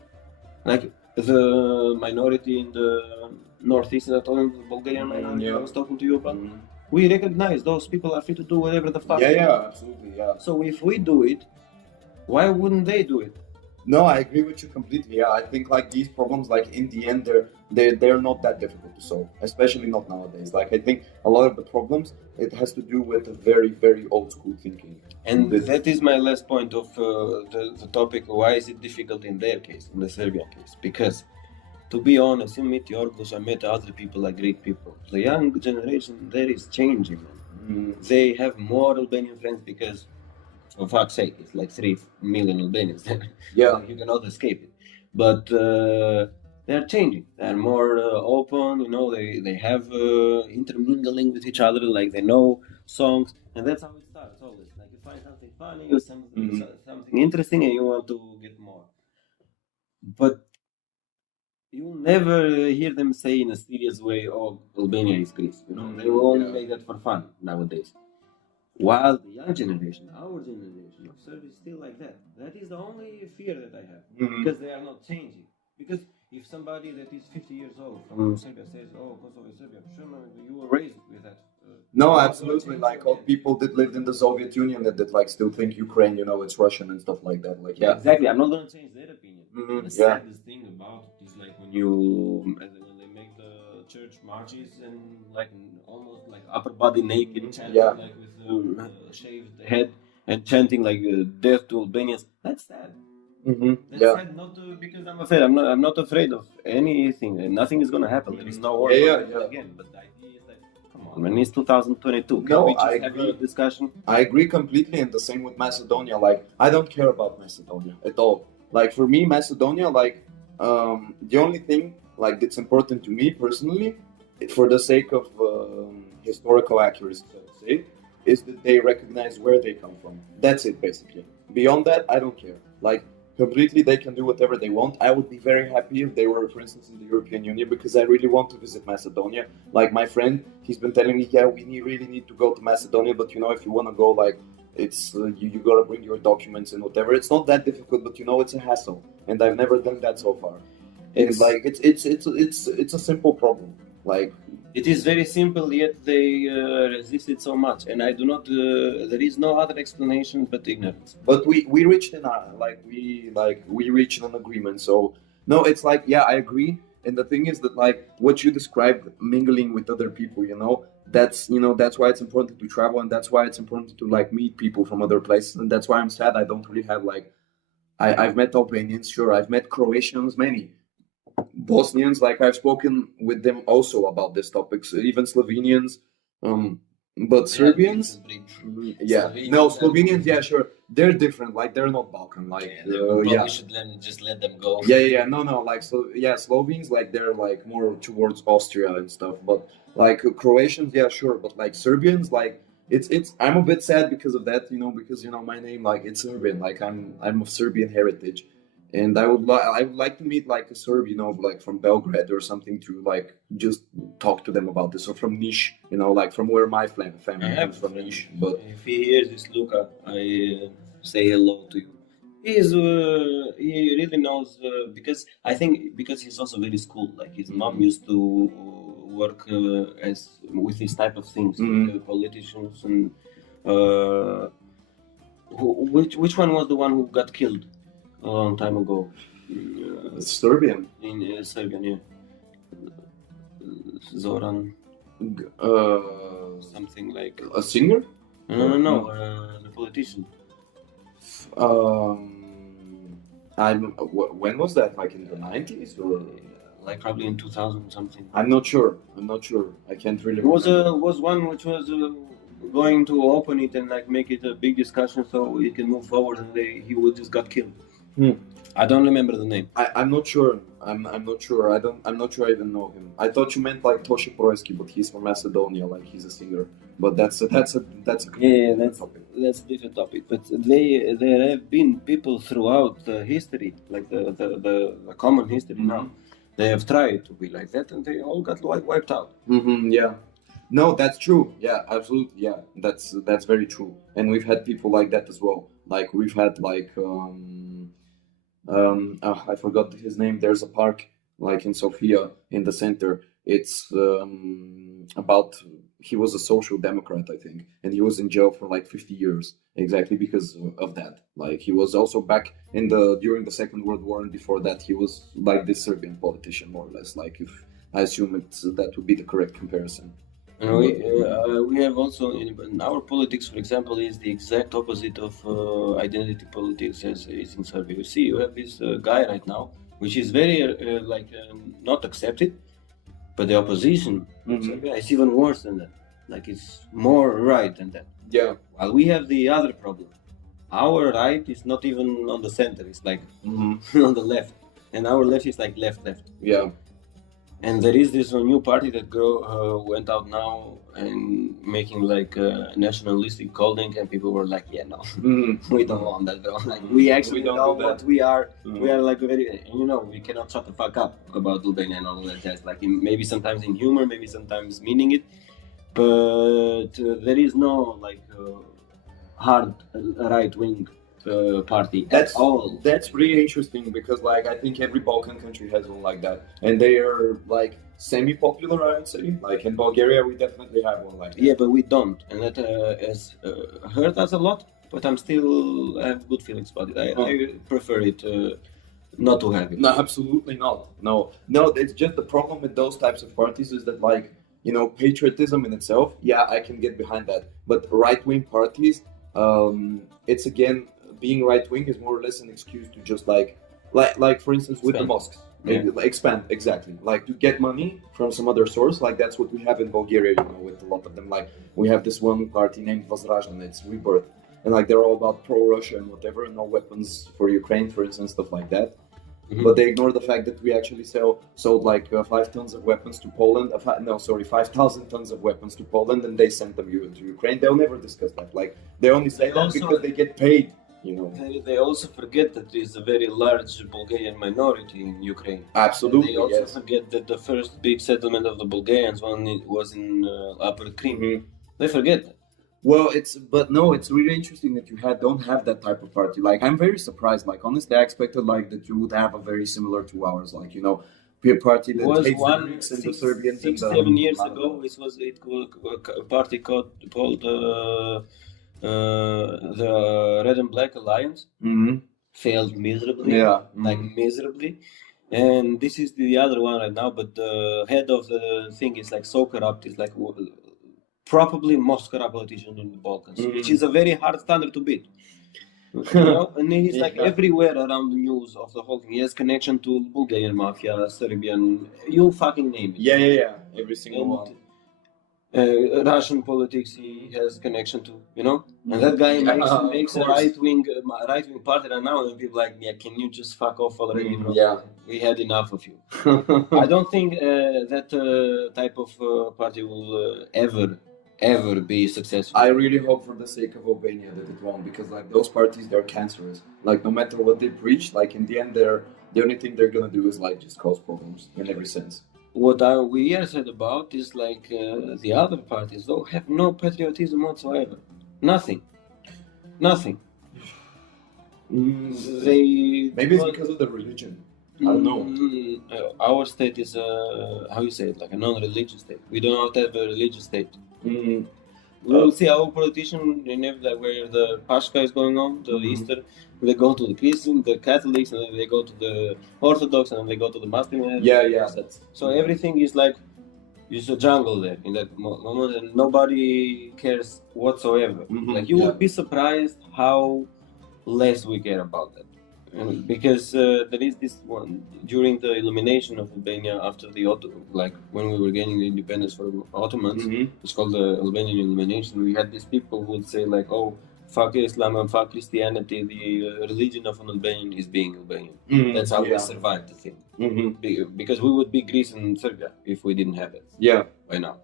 Like the minority in the northeast, that all the Bulgarian minority I was talking to you about. We recognize those people are free to do whatever the fuck they want. Absolutely, yeah. So if we do it, why wouldn't they do it? No, I agree with you completely. Yeah, I think like these problems, like in the end, they're not that difficult to solve, especially not nowadays. Like I think a lot of the problems it has to do with very very old school thinking. And that is my last point of the topic. Why is it difficult in their case, in the Serbian case? Because, to be honest, you meet Yorgos, I met other people like Greek people. The young generation there is changing. They have more Albanian friends because, for fuck's sake, it's like 3 million Albanians there. Yeah. You cannot escape it. But they're changing. They're more open, you know, they have intermingling with each other, like they know songs. And that's how it starts always. Like you find something funny or something interesting and you want to get more. But you'll never hear them say in a serious way, oh, Albania is Greece. You know, they will only make that for fun nowadays. While the young generation, our generation of Serbia is still like that. That is the only fear that I have. Because they are not changing. Because if somebody that is 50 years old from Serbia says, oh, Kosovo is Serbia, sure, man, you were raised with that. No, absolutely. Like all people that lived in the Soviet Union that like still think Ukraine, you know, it's Russian and stuff like that. Like yeah, exactly. I'm not gonna change their opinion. The Yeah. saddest thing about it is like when they make the church marches and like almost like upper body naked, chanting Yeah. like with shaved head and chanting like death to Albanians. That's sad. That's Yeah. sad, not because I'm afraid. I'm not afraid of anything. Nothing is gonna happen. There is no war again. But the idea is like, come on, man, it's 2022. Can No, we just I have agree. a discussion? I agree completely, and the same with Macedonia. Like, I don't care about Macedonia at all. Like, for me, Macedonia, like, the only thing, like, that's important to me personally, for the sake of historical accuracy, so to say, is that they recognize where they come from. That's it, basically. Beyond that, I don't care. Like, completely, they can do whatever they want. I would be very happy if they were, for instance, in the European Union, because I really want to visit Macedonia. Like my friend, he's been telling me, yeah, we really need to go to Macedonia, but you know, if you want to go, like, it's you gotta bring your documents and whatever. It's not that difficult, but you know, it's a hassle, and I've never done that so far. And like, it's a simple problem. Like, it is very simple, yet they resist it so much, and I do not. There is no other explanation but ignorance. But we reached we reached an agreement. So no, it's like yeah, I agree. And the thing is that like what you described, mingling with other people, you know, that's why it's important to travel, and that's why it's important to like meet people from other places, and that's why I'm sad I don't really have like I've met Albanians, sure, I've met Croatians, many. Bosnians, like I've spoken with them also about these topics, even Slovenians, but Serbians, yeah, no, Slovenians, yeah, sure, they're different, like they're not Balkan, like Probably should just let them go. yeah, no, like so, yeah, Slovenes, like they're like more towards Austria and stuff, but like Croatians, yeah, sure, but like Serbians, like it's I'm a bit sad because of that, you know, because you know my name, like it's Serbian, like I'm of Serbian heritage. And I would like to meet like a Serb, you know, like from Belgrade or something, to like just talk to them about this, or from Niš, you know, like from where my family comes from, Niš. But if he hears this, Luca, I say hello to you. He really knows because I think because he's also very schooled. Like his mom used to work as with this type of things, with politicians and which one was the one who got killed a long time ago? Serbian. In Serbian, yeah. Zoran. Something like A singer? No, the politician. When was that? Like in the 90s or like probably in 2000 something. I'm not sure. I can't really. It was one which was going to open it and like make it a big discussion so it can move forward, and he would just got killed. I don't remember the name. I'm not sure. I'm not sure. I'm not sure I even know him. I thought you meant like Toshi Proeski, but he's from Macedonia, like he's a singer. But that's a that's a different topic. But there have been people throughout the history, like the common history now. They have tried to be like that, and they all got wiped out. Yeah. No, that's true. Yeah, absolutely. Yeah, that's very true. And we've had people like that as well. Like we've had like I forgot his name. There's a park like in Sofia in the center. It's about he was a social democrat, I think, and he was in jail for like 50 years exactly because of that. Like he was also back in during the Second World War, and before that he was like this Serbian politician, more or less. Like if I assume that would be the correct comparison. And we have also in our politics, for example, is the exact opposite of identity politics as is in Serbia. You see, you have this guy right now, which is very not accepted, but the opposition in Serbia is even worse than that. Like it's more right than that. Yeah. While we have the other problem, our right is not even on the center; it's like on the left, and our left is like left. Yeah. And there is this new party that went out now and making like a nationalistic calling, and people were like, "Yeah, no, we don't want that. Though. Like we actually don't know do that. what we are. We are like very, we cannot shut the fuck up about Albania and all that jazz. Like maybe sometimes in humor, maybe sometimes meaning it, but there is no like hard right wing party at all. That's really interesting because like I think every Balkan country has one like that, and they are like semi-popular, I would say. Like in Bulgaria, we definitely have one like that. Yeah, but we don't, and that has hurt us a lot. But I have good feelings about it. I prefer it not to have it. No, absolutely not. No. It's just the problem with those types of parties is that like patriotism in itself. Yeah, I can get behind that, but right-wing parties, it's again. Being right-wing is more or less an excuse to just like for instance with the mosques, expand exactly, like to get money from some other source. Like that's what we have in Bulgaria, with a lot of them. Like we have this one party named Vazrajan, it's Rebirth, and like they're all about pro-Russia and whatever, no weapons for Ukraine, for instance, stuff like that. But they ignore the fact that we actually sold like 5 tons of weapons to Poland. 5,000 tons of weapons to Poland, and they sent them to Ukraine. They'll never discuss that. Like they only say that because they get paid. They also forget that there is a very large Bulgarian minority in Ukraine. Absolutely. And they also forget that the first big settlement of the Bulgarians was in Upper Crimea. They forget that. Well, it's really interesting that you don't have that type of party. Like I'm very surprised. Like honestly, I expected like that you would have a very similar 2 hours. Like peer party that was hates one the Greeks and the Serbians. 6-7 years ago. It was a party called the Red and Black Alliance. Failed miserably. Yeah. Like miserably. And this is the other one right now. But the head of the thing is like so corrupt. It's like probably most corrupt politician in the Balkans, which is a very hard standard to beat. And he's like everywhere around the news of the whole thing. He has connection to Bulgarian mafia, Serbian, you fucking name it. Yeah. Every single one. Russian politics he has connection to, and that guy makes a right wing party right now, and people like, yeah, can you just fuck off already? Yeah, we had enough of you. I don't think that type of party will ever be successful. I really hope for the sake of Albania that it won't, because like those parties, they're cancerous. Like no matter what they preach, like in the end, the only thing they're gonna do is like just cause problems in every sense. What we are said about is like the other parties though have no patriotism whatsoever. Nothing. Maybe it's because of the religion. I don't know. Our state is how you say it, like a non-religious state. We do not have a religious state. We'll see our politician where the Pascha is going on, the Easter. They go to the Christian, the Catholics, and then they go to the Orthodox, and then they go to the Muslim. Yeah. So everything is like it's a jungle there in that moment, and nobody cares whatsoever. Like you would be surprised how less we care about that. Because there is this one during the elimination of Albania after the when we were gaining the independence from Ottomans. It's called the Albanian elimination. We had these people who would say like, "Oh, fuck Islam and fuck Christianity. The religion of an Albanian is being Albanian." That's how we survived the thing. Because we would be Greece and Serbia if we didn't have it. Yeah, by now,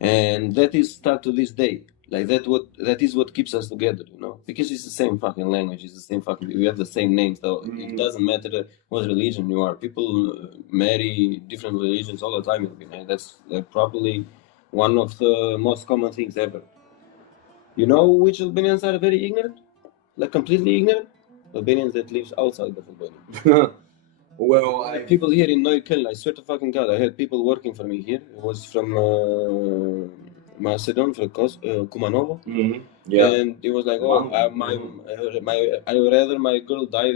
and that is stuck to this day. Like that is what keeps us together, because it's the same fucking language, it's the same fucking. We have the same names, though. It doesn't matter what religion you are. People marry different religions all the time. That's probably one of the most common things ever. You know which Albanians are very ignorant, like completely ignorant? Albanians that lives outside of Albania. Well, people here in Neukölln, I swear to fucking God, I had people working for me here. It was from Macedon for Kumanovo. Mm-hmm. Yeah. And he was like, I would rather my girl die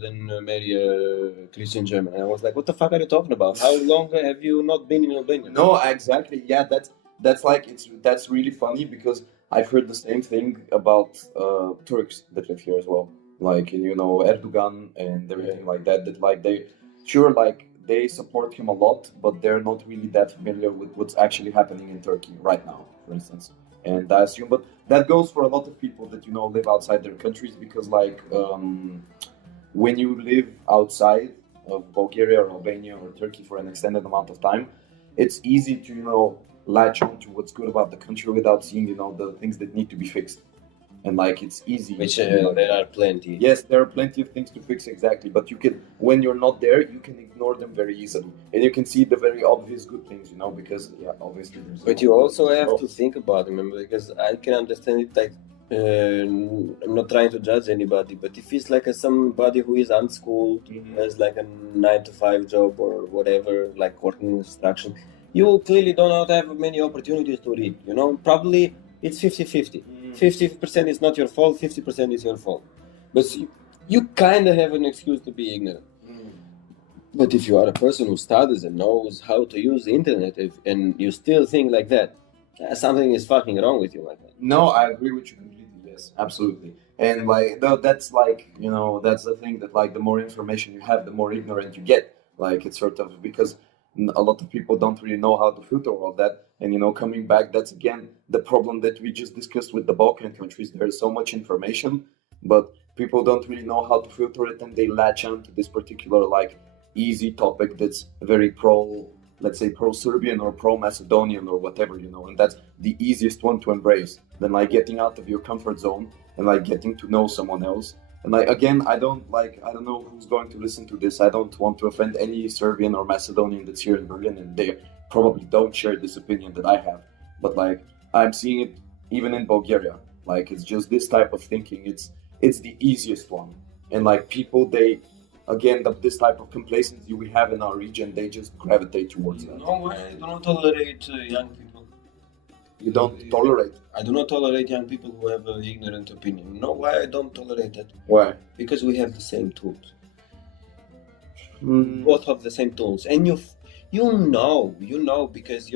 than marry a Christian German. And I was like, what the fuck are you talking about? How long have you not been in Albania? No, exactly. Yeah, that's like that's really funny because I've heard the same thing about Turks that live here as well. Like Erdogan and everything like that. That like they support him a lot, but they're not really that familiar with what's actually happening in Turkey right now, for instance. And I assume, but that goes for a lot of people that live outside their countries because when you live outside of Bulgaria or Albania or Turkey for an extended amount of time, it's easy to latch on to what's good about the country without seeing the things that need to be fixed. And like it's easy. Which there are plenty. Yes, there are plenty of things to fix exactly, but you can, when you're not there, you can ignore them very easily, and you can see the very obvious good things, because obviously. But you also have to think about them, because I can understand it. Like, I'm not trying to judge anybody, but if it's like somebody who is unschooled, has like a 9-to-5 job or whatever, like working in construction, you clearly do not have many opportunities to read. Probably it's 50-50. 50% is not your fault, 50% is your fault. But you kind of have an excuse to be ignorant. But if you are a person who studies and knows how to use the internet and you still think like that, something is fucking wrong with you, my friend. No, I agree with you completely. Yes, absolutely. And that's that's the thing that the more information you have, the more ignorant you get. Like it's sort of because a lot of people don't really know how to filter all that. And coming back, that's again the problem that we just discussed with the Balkan countries. There's so much information, but people don't really know how to filter it, and they latch on to this particular easy topic that's very let's say pro-Serbian or pro-Macedonian or whatever, and that's the easiest one to embrace. Then getting out of your comfort zone and getting to know someone else. And again, I don't know who's going to listen to this. I don't want to offend any Serbian or Macedonian that's here in Berlin, and they probably don't share this opinion that I have. But I'm seeing it even in Bulgaria. It's just this type of thinking. It's the easiest one. And people, this type of complacency we have in our region, they just gravitate towards that. No, I do not tolerate young people. You don't tolerate? I do not tolerate young people who have an ignorant opinion. You know why I don't tolerate that? Why? Because we have the same tools. Both have the same tools. And you know, because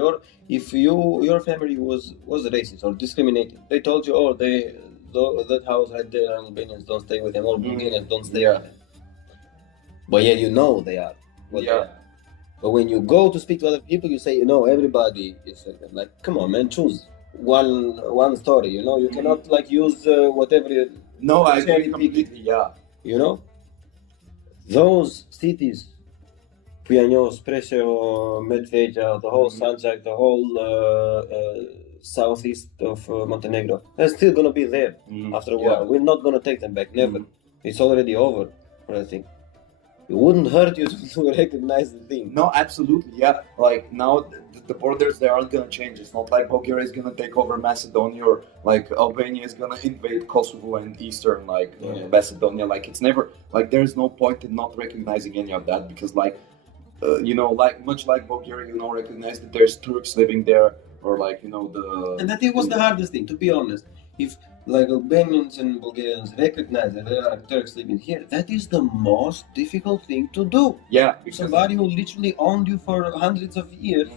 if your family was racist or discriminating, they told you, that house right there, Albanians don't stay with them, or Bulgarians don't stay with them. But yeah, they are. They are. But when you go to speak to other people, you say, everybody is like, come on, man, choose one story. You cannot use whatever. No, I agree completely. Yeah. Those cities, Pianjos, Preševo, Medvedja, the whole Sanjak, the whole southeast of Montenegro, they're still gonna be there after a while. We're not gonna take them back, never. It's already over, I think. It wouldn't hurt you to recognize the thing. No, absolutely, yeah. Now the borders, they aren't gonna change. It's not like Bulgaria is gonna take over Macedonia or Albania is gonna invade Kosovo and Eastern Macedonia. It's never there's no point in not recognizing any of that because much like Bulgaria, recognize that there's Turks living there or And that was the hardest thing, to be honest. If Albanians and Bulgarians recognize that there are Turks living here, that is the most difficult thing to do. Yeah. Somebody who literally owned you for hundreds of years,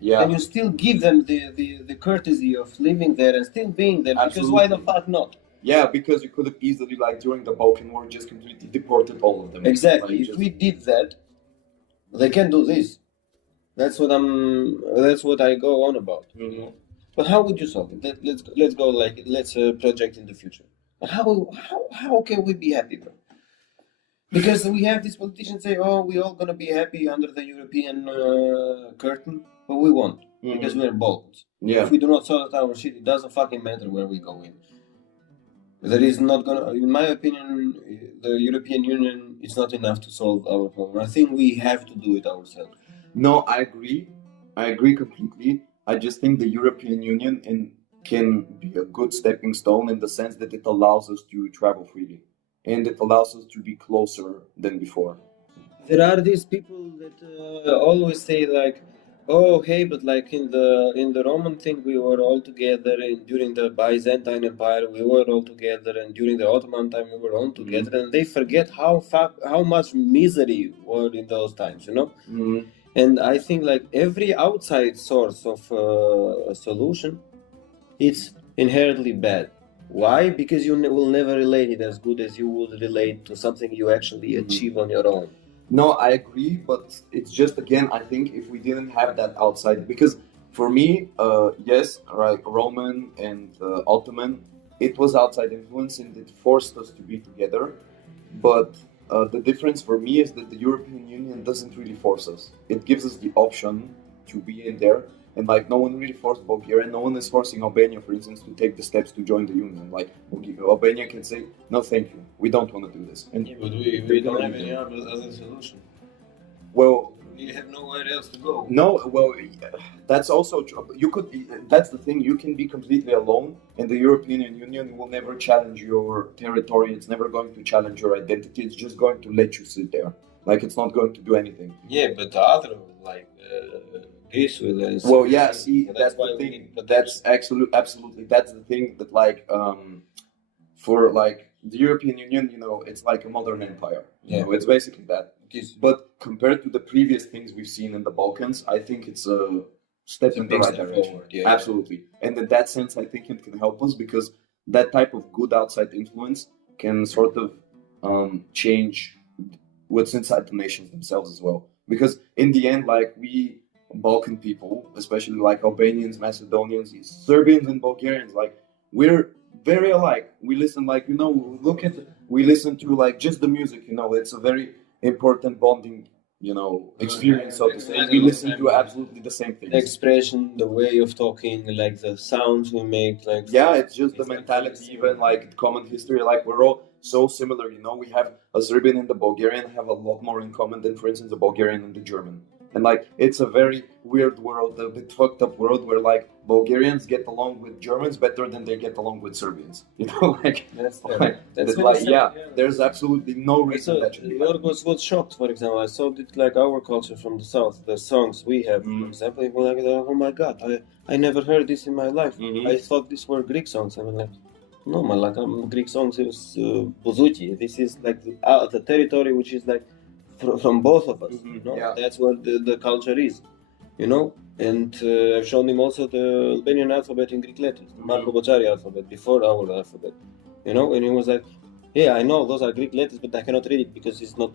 yeah, and you still give them the courtesy of living there and still being there, absolutely. Because why the fuck not? Yeah, because you could have easily, during the Balkan War, just completely deported all of them. Exactly. If we did that, they can do this. That's what I go on about. But how would you solve it? Let's project in the future. How can we be happy, bro? Because we have these politicians say, we're all gonna be happy under the European curtain, but we won't because we're Balkans. Yeah. If we do not sort our shit, it doesn't fucking matter where we go in. There is not gonna, in my opinion, the European Union is not enough to solve our problem. I think we have to do it ourselves. No, I agree completely. I just think the European Union can be a good stepping stone in the sense that it allows us to travel freely and it allows us to be closer than before. There are these people that always say oh hey, but like in the Roman thing, we were all together, and during the Byzantine Empire, we were all together, and during the Ottoman time, we were all together, and they forget how much misery were in those times, you know. And I think like every outside source of solution, it's inherently bad. Why? Because you will never relate it as good as you would relate to something you actually achieve on your own. No, I agree, but it's just again, I think if we didn't have that outside, because for me, yes, right, Roman and Ottoman, it was outside influence and it forced us to be together. But the difference for me is that the European Union doesn't really force us. It gives us the option to be in there. And like no one really forced Bulgaria, no one is forcing Albania, for instance, to take the steps to join the union. Like Albania can say, no, thank you, we don't want to do this. And yeah, but we don't have any other solution. well, We have nowhere else to go. no, well, that's also true. You could. That's the thing. You can be completely alone, and the European Union will never challenge your territory. It's never going to challenge your identity. It's just going to let you sit there. Like it's not going to do anything. Yeah, but the other like Greece will. Well, yeah. See, and that's why the we thing. need That's absolutely. That's the thing that like for like the European Union, you know, it's like a modern empire. You know, it's basically that. But compared to the previous things we've seen in the Balkans, I think it's a step in the right direction. Forward, yeah. Absolutely. And in that sense, I think it can help us because that type of good outside influence can sort of change what's inside the nations themselves as well. Because in the end, like we Balkan people, especially like Albanians, Macedonians, Serbians, and Bulgarians, like we're very alike. We listen like, you know, we listen to like just the music, you know, it's a very important bonding, you know, experience, so to say. We listen to absolutely the same things. The expression, the way of talking, like the sounds we make, like Yeah, it's just the It's like mentality, this, even like common history. Like we're all so similar, you know. We have a Serbian and the Bulgarian have a lot more in common than, for instance, the Bulgarian and the German. And like it's a very weird world, a bit fucked up world where like Bulgarians get along with Germans better than they get along with Serbians. You know, like that's that's what like I yeah, said, there's absolutely no reason So that should be. Yorgos was shocked, for example. I saw it like our culture from the south, the songs we have, for example. He was like, oh my god, I never heard this in my life. I thought these were Greek songs. I mean, like, no, man, like Greek songs is Buchi. This is like the territory which is like from both of us. You know? Yeah. That's where the culture is, you know. And I've shown him also the Albanian alphabet in Greek letters, the Marco Bocciari alphabet before our alphabet, you know. And he was like, yeah, I know those are Greek letters, but I cannot read it because it's not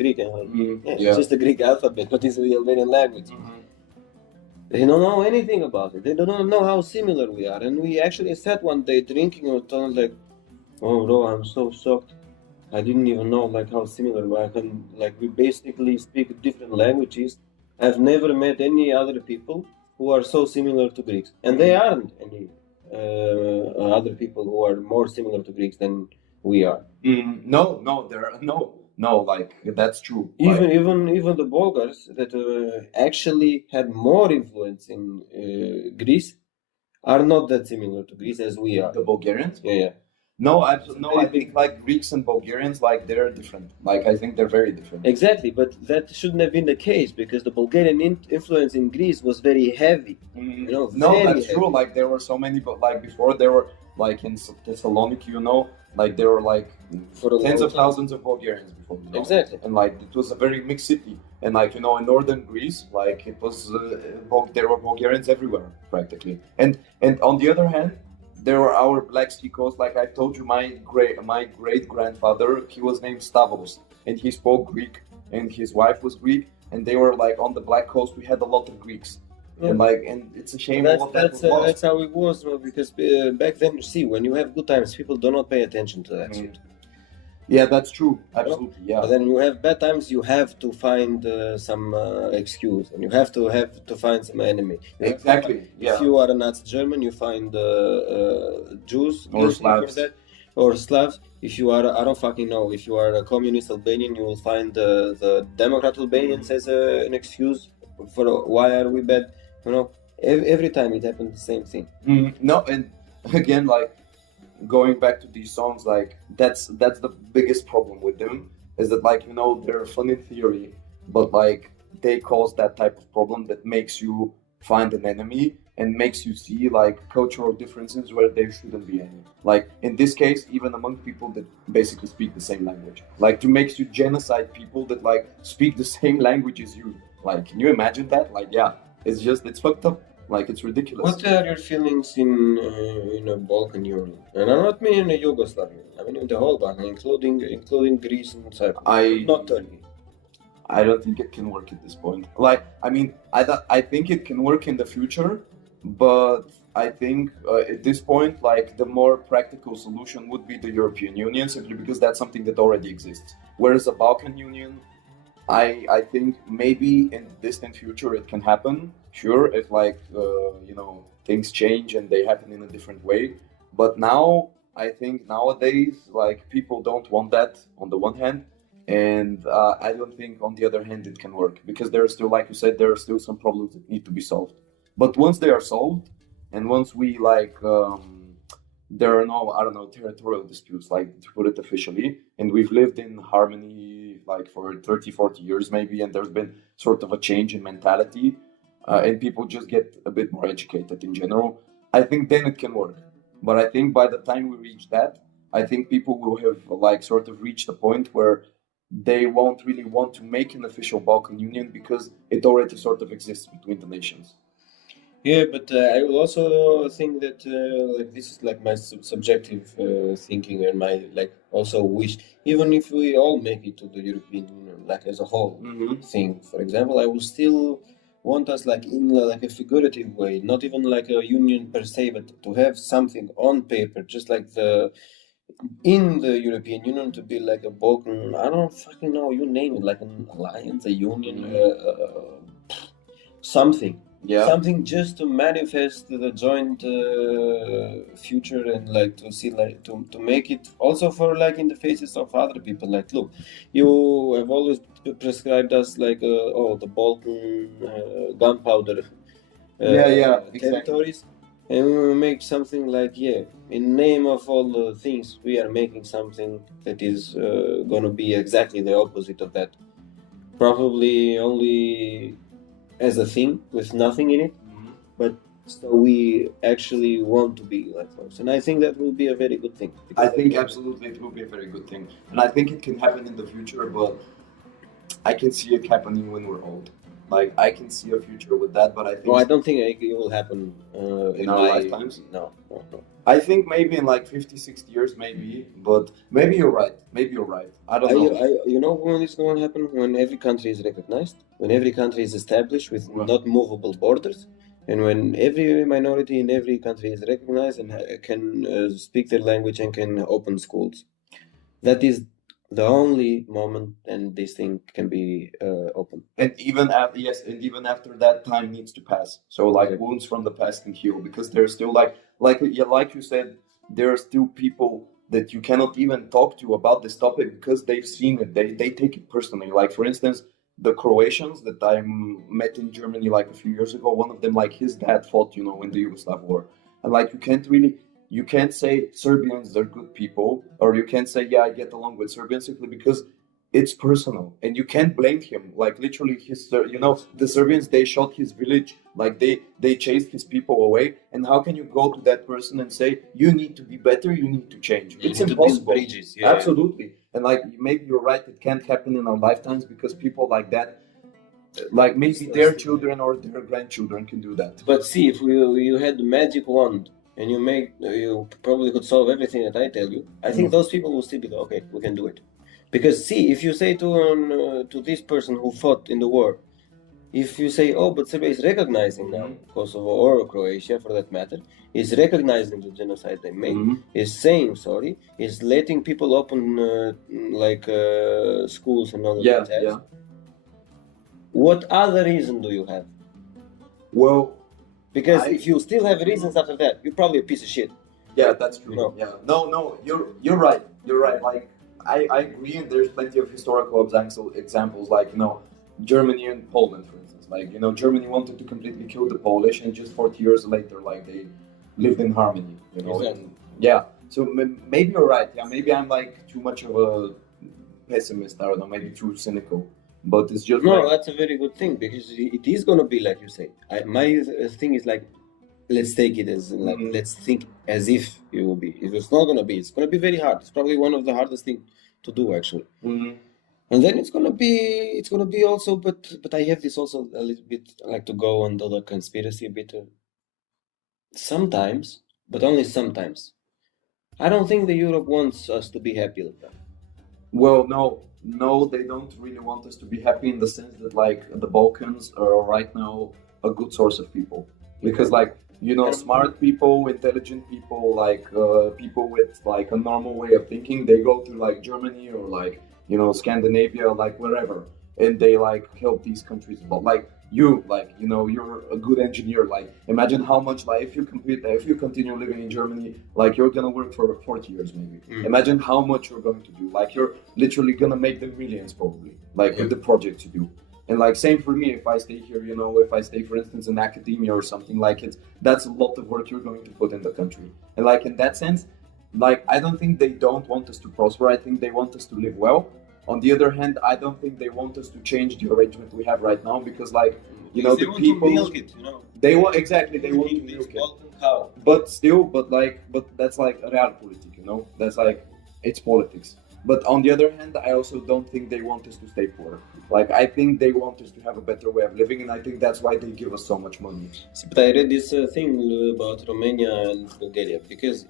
Greek. It's just a Greek alphabet, but it's the Albanian language. They don't know anything about it. They don't know how similar we are. And we actually sat one day drinking and told like, oh bro, I'm so shocked. I didn't even know like how similar we are. We basically speak different languages. I've never met any other people who are so similar to Greeks. And they aren't any other people who are more similar to Greeks than we are. No, there are no, like that's true. Even the Bulgars that actually had more influence in Greece are not that similar to Greece as we are. The Bulgarians? Yeah. No, absolutely. No, I think like Greeks and Bulgarians, like they're different. Like I think they're very different. Exactly, but that shouldn't have been the case because the Bulgarian influence in Greece was very heavy. You know, No, very that's heavy. true. Like there were so many, but like before there were like in Thessaloniki, you know, like there were like For a tens long of time. thousands of Bulgarians before. You know? Exactly. And like it was a very mixed city, and like you know, in northern Greece, like it was there were Bulgarians everywhere practically. And on the other hand, there were our Black Sea coast. Like I told you, my great grandfather, he was named Stavros, and he spoke Greek, and his wife was Greek, and they were like on the Black Coast. We had a lot of Greeks, and it's a shame all of that was lost. That's how it was, because back then, you see, when you have good times, people do not pay attention to that shit. Yeah, that's true. Absolutely, yeah. But then you have bad times, you have to find some excuse, and you have to find some enemy. Exactly. Yeah. If you are a Nazi German, you find Jews Or Slavs. or Slavs. If you are, I don't fucking know. If you are a communist Albanian, you will find the Democrat Albanians as an excuse for why are we bad. You know, every time it happened the same thing. No, and again, like going back to these songs, like that's the biggest problem with them is that like you know they're fun in theory, but like they cause that type of problem that makes you find an enemy and makes you see like cultural differences where there shouldn't be any. Like in this case, even among people that basically speak the same language. Like to makes you genocide people that like speak the same language as you. Like, can you imagine that? Like, yeah, it's fucked up. Like, it's ridiculous. What are your feelings in a Balkan Union? And I'm not meaning in Yugoslavia. I mean in the whole Balkan, including Greece and Cyprus, not Turkey. I don't think it can work at this point. Like, I mean, I think it can work in the future, but I think at this point, like, the more practical solution would be the European Union, simply because that's something that already exists. Whereas the Balkan Union, I think maybe in the distant future it can happen. Sure, if like things change and they happen in a different way. But now I think nowadays like people don't want that on the one hand, and I don't think on the other hand it can work because there are still, like you said, there are still some problems that need to be solved. But once they are solved, and once we like there are no, I don't know, territorial disputes, like to put it officially, and we've lived in harmony like for 30-40 years maybe, and there's been sort of a change in mentality, and people just get a bit more educated in general, I think then it can work. But I think by the time we reach that, I think people will have like sort of reached a point where they won't really want to make an official Balkan Union because it already sort of exists between the nations. Yeah, but I will also think that like this is like my subjective thinking and my like also wish. Even if we all make it to the European Union, like as a whole thing, for example, I will still want us like in like a figurative way, not even like a union per se, but to have something on paper, just like the in the European Union to be like a Balkan. I don't fucking know. You name it, like an alliance, a union, something. Yeah. Something just to manifest the joint future and like to see like to make it also for like in the faces of other people, like look, you have always prescribed us like the Balkan gunpowder territories, and we will make something like in name of all the things we are making something that is gonna be exactly the opposite of that, probably only as a thing with nothing in it, but so we actually want to be like those, and I think that will be a very good thing. I think absolutely it will be a very good thing, and I think it can happen in the future, but I can see it happening when we're old. Like I can see a future with that, but I think I don't think it will happen in our lifetimes. No. I think maybe in like 50-60 years, maybe, but maybe you're right. I don't know. You know when it's going to happen? When every country is recognized, when every country is established with not movable borders, and when every minority in every country is recognized and can speak their language and can open schools. That is the only moment and this thing can be open. And even after that, time needs to pass. So like wounds from the past can heal, because there's still like you said, there are still people that you cannot even talk to about this topic because they've seen it. They take it personally. Like for instance, the Croatians that I met in Germany like a few years ago, one of them, like his dad fought, in the Yugoslav war, and like you can't say Serbians are good people, or you can't say, I get along with Serbians, simply because it's personal. And you can't blame him. Like literally the Serbians, they shot his village, like they chased his people away. And how can you go to that person and say, you need to be better, you need to change? It's impossible. Bridges, Absolutely. And like, maybe you're right, it can't happen in our lifetimes because people like that, like maybe their children or their grandchildren can do that. But see, if you had the magic wand, and you probably could solve everything that I tell you, I think those people will still be like, okay, we can do it. Because see, if you say to this person who fought in the war, if you say, but Serbia is recognizing now Kosovo or Croatia for that matter, is recognizing the genocide they made, is saying sorry, is letting people open schools and all of that. Yeah. What other reason do you have? Well, because if you still have reasons after that, you're probably a piece of shit. Yeah, that's true. No. Yeah. No, you're right. Like I agree, and there's plenty of historical examples, like Germany and Poland, for instance. Like Germany wanted to completely kill the Polish, and just 40 years later, like they lived in harmony. Exactly. And yeah. So maybe you're right. Yeah, maybe I'm like too much of a pessimist. I don't know. Maybe too cynical. but it's just No, like, that's a very good thing because it is gonna be like you say. My thing is like, let's take it as like let's think as if it will be. If it's not gonna be, it's gonna be very hard. It's probably one of the hardest thing to do actually. And then it's gonna be also. But I have this also a little bit like to go on the conspiracy a bit. Sometimes, but only sometimes. I don't think the Europe wants us to be happy like that. well, no, they don't really want us to be happy in the sense that like the Balkans are right now a good source of people, because like, you know, smart people, intelligent people, like people with like a normal way of thinking, they go to like Germany or like, you know, Scandinavia, like wherever, and they like help these countries. But like you, like, you know, you're a good engineer. Like imagine how much, like if you continue living in Germany, like you're gonna work for 40 years maybe. Imagine how much you're going to do. Like you're literally gonna make them millions probably, like with the projects you do. And like same for me, if I stay here, you know, if I stay for instance in academia or something, like that's a lot of work you're going to put in the country. And like in that sense, like I don't think they don't want us to prosper. I think they want us to live well. On the other hand, I don't think they want us to change the arrangement we have right now, because like, you know, They the want people to milk it, you know. they want exactly they want to milk it. How? But still, but that's like a realpolitik, you know. That's like it's politics. But on the other hand, I also don't think they want us to stay poor. Like I think they want us to have a better way of living, and I think that's why they give us so much money. But I read this thing about Romania and Bulgaria because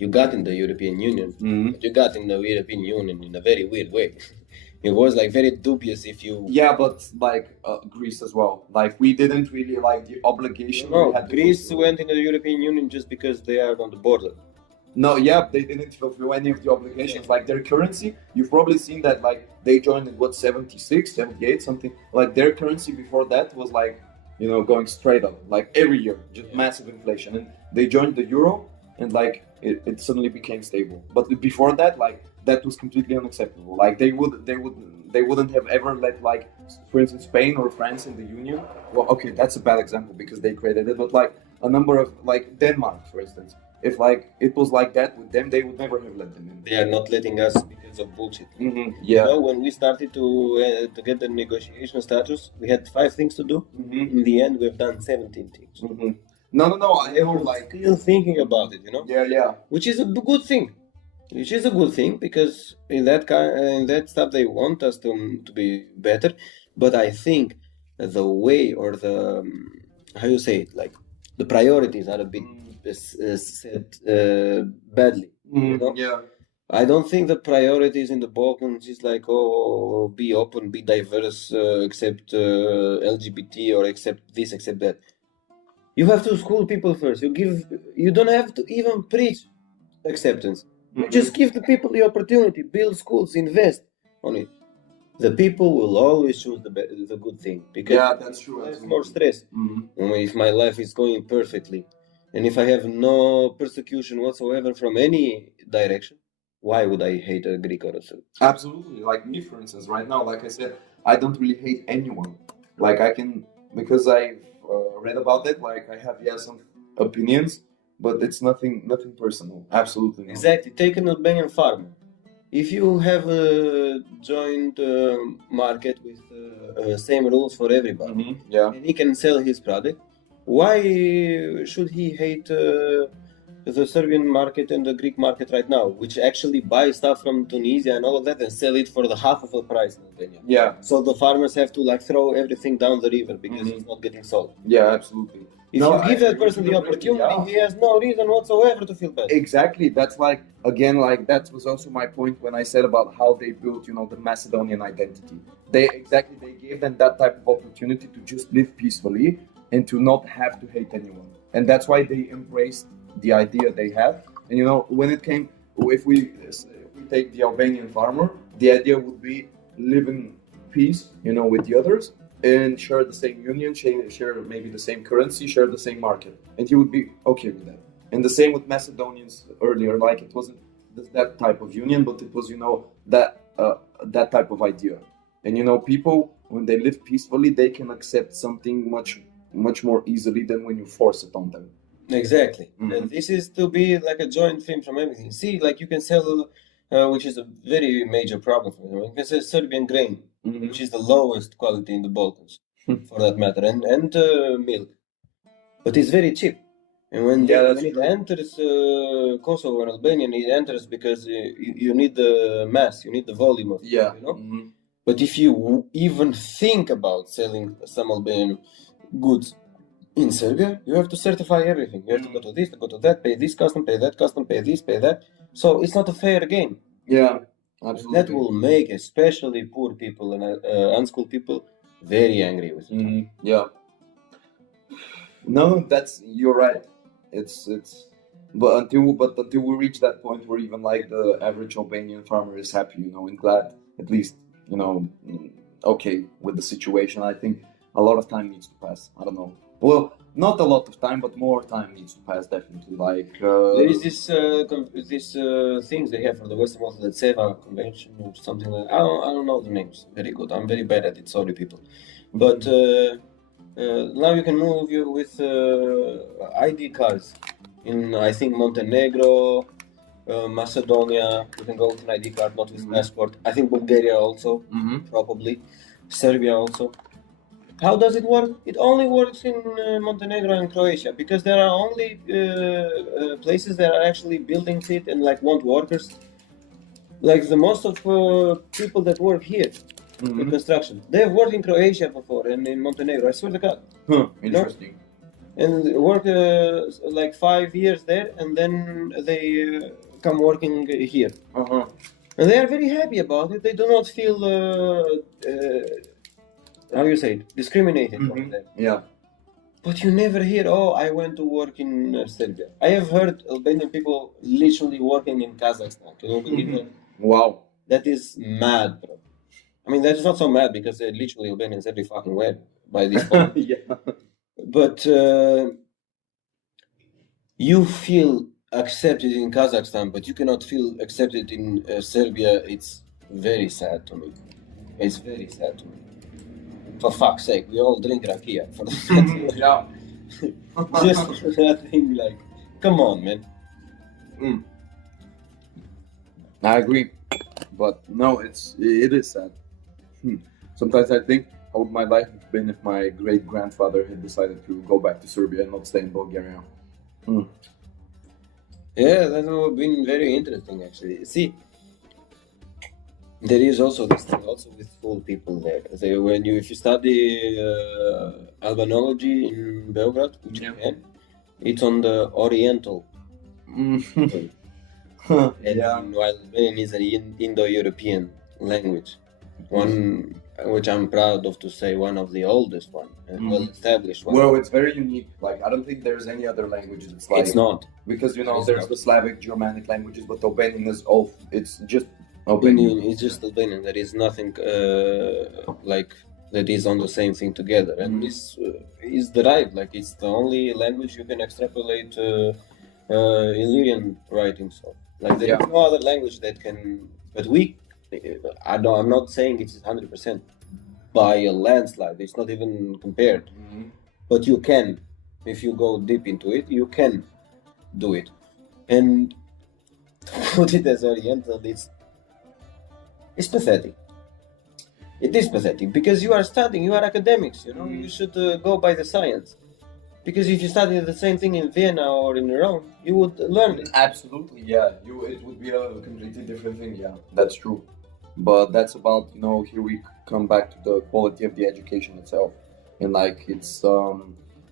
you got in the European Union. But you got in the European Union in a very weird way. It was like very dubious if you. Yeah, but like Greece as well. Like we didn't really like the obligation. No, we had to Greece fulfill. went in the European Union just because they are on the border. No, yeah, they didn't fulfill any of the obligations. Like their currency, you've probably seen that like they joined in what 76, 78, something. Like their currency before that was like, you know, going straight up, like every year, just massive inflation. And they joined the euro, and like it suddenly became stable. But before that, like that was completely unacceptable. Like they wouldn't have ever let, like, for instance, Spain or France in the union. Well, okay, that's a bad example because they created it, but like a number of, like Denmark, for instance, if like it was like that with them, they would never have let them in. They are not letting us because of bullshit. Yeah. You know, when we started to get the negotiation status, we had 5 things to do. In the end, we've done 17 things. No, I know, like Still thinking about it, you know. yeah. Which is a good thing. Which is a good thing because in that stuff they want us to be better. But I think the way or the how you say it, like the priorities are a bit set badly. You know? Yeah. I don't think the priorities in the Balkans is like, oh, be open, be diverse, accept LGBT or accept this, accept that. You have to school people first. You don't have to even preach acceptance. You just give the people the opportunity, build schools, invest on it. The people will always choose the good thing because that's true. there's more stress. If my life is going perfectly, and if I have no persecution whatsoever from any direction, why would I hate a Greek or a Serb? Absolutely. Like me, for instance, right now, like I said, I don't really hate anyone. Like I can, because I've read about it, like I have some opinions, but it's nothing personal. Absolutely not. Exactly. Take an Albanian farmer. If you have a joint market with same rules for everybody, and he can sell his product, why should he hate the Serbian market and the Greek market right now, which actually buy stuff from Tunisia and all of that and sell it for the half of the price in Albania? Yeah. So the farmers have to like throw everything down the river because it's not getting sold. Yeah, absolutely. If you give that person the opportunity, he has no reason whatsoever to feel bad. Exactly. That's like, again, like that was also my point when I said about how they built, you know, the Macedonian identity. They gave them that type of opportunity to just live peacefully and to not have to hate anyone. And that's why they embraced the idea they had. And you know, when it came, if we take the Albanian farmer, the idea would be live in peace, you know, with the others, and share the same union, share maybe the same currency, share the same market, and he would be okay with that. And the same with Macedonians earlier, like it wasn't that type of union, but it was, you know, that type of idea. And you know, people, when they live peacefully, they can accept something much more easily than when you force it on them. Exactly. And this is to be like a joint thing from everything. See, like you can sell which is a very major problem for them. Because it's Serbian grain, which is the lowest quality in the Balkans, for that matter, and milk. But it's very cheap. And when, when it enters Kosovo and Albania, it enters because you need the mass, you need the volume of it, you know? But if you even think about selling some Albanian goods in Serbia, you have to certify everything. You have to go to this, to go to that, pay this custom, pay that custom, pay this, pay that. So it's not a fair game. Yeah, absolutely. That will make especially poor people and unschooled people very angry with it. Yeah. No, you're right. It's but until we reach that point where even like the average Albanian farmer is happy, you know, and glad, at least, you know, okay with the situation, I think a lot of time needs to pass. I don't know. Well, not a lot of time, but more time needs to pass, definitely. Like there is this things they have for the Western Balkans, the Seva Convention or something like that. I don't know the names very good. I'm very bad at it. Sorry, people. But now you can move with ID cards in, I think, Montenegro, Macedonia. You can go with an ID card, not with passport. I think Bulgaria also, probably. Serbia also. How does it work? It only works in Montenegro and Croatia because there are only places that are actually building it and like want workers. Like the most of people that work here in construction, they have worked in Croatia before and in Montenegro. I swear to God. Interesting. No? And work like 5 years there, and then they come working here. And they are very happy about it. They do not feel how you say it, discriminated from them. Yeah. But you never hear, oh, I went to work in Serbia. I have heard Albanian people literally working in Kazakhstan. Can you believe that? Wow. That is mad, bro. I mean, that is not so mad because they're literally Albanians every fucking where by this point. Yeah. But you feel accepted in Kazakhstan, but you cannot feel accepted in Serbia. It's very sad to me. It's very sad to me. For fuck's sake, we all drink rakia. For Yeah. Just for that thing, like, come on, man. I agree, but no, it is sad. Sometimes I think how would my life have been if my great grandfather had decided to go back to Serbia and not stay in Bulgaria. Yeah, that would have been very interesting, actually. See, there is also this thing also with full people there. If you study albanology in Belgrade, which you can, it's on the Oriental. While Albanian is an Indo-European language, one which I'm proud of to say one of the oldest one and well-established one. Well, it's very unique. Like I don't think there's any other language that's like. It's not, because you know there's the Slavic, Germanic languages, but Albanian is all. It's just Albanian. It's just Albanian. There is nothing like that is on the same thing together, and this is derived. Like it's the only language you can extrapolate Illyrian writings of. Like there is no other language that can. But I'm not saying it's 100% by a landslide. It's not even compared. But you can, if you go deep into it, you can do it. And to put it as Oriental, it's pathetic. It is pathetic because you are studying, you are academics, you know, you should go by the science. Because if you study the same thing in Vienna or in Rome, you would learn it. Absolutely, yeah. It would be a completely different thing, yeah. That's true. But that's about, you know, here we come back to the quality of the education itself. And like it's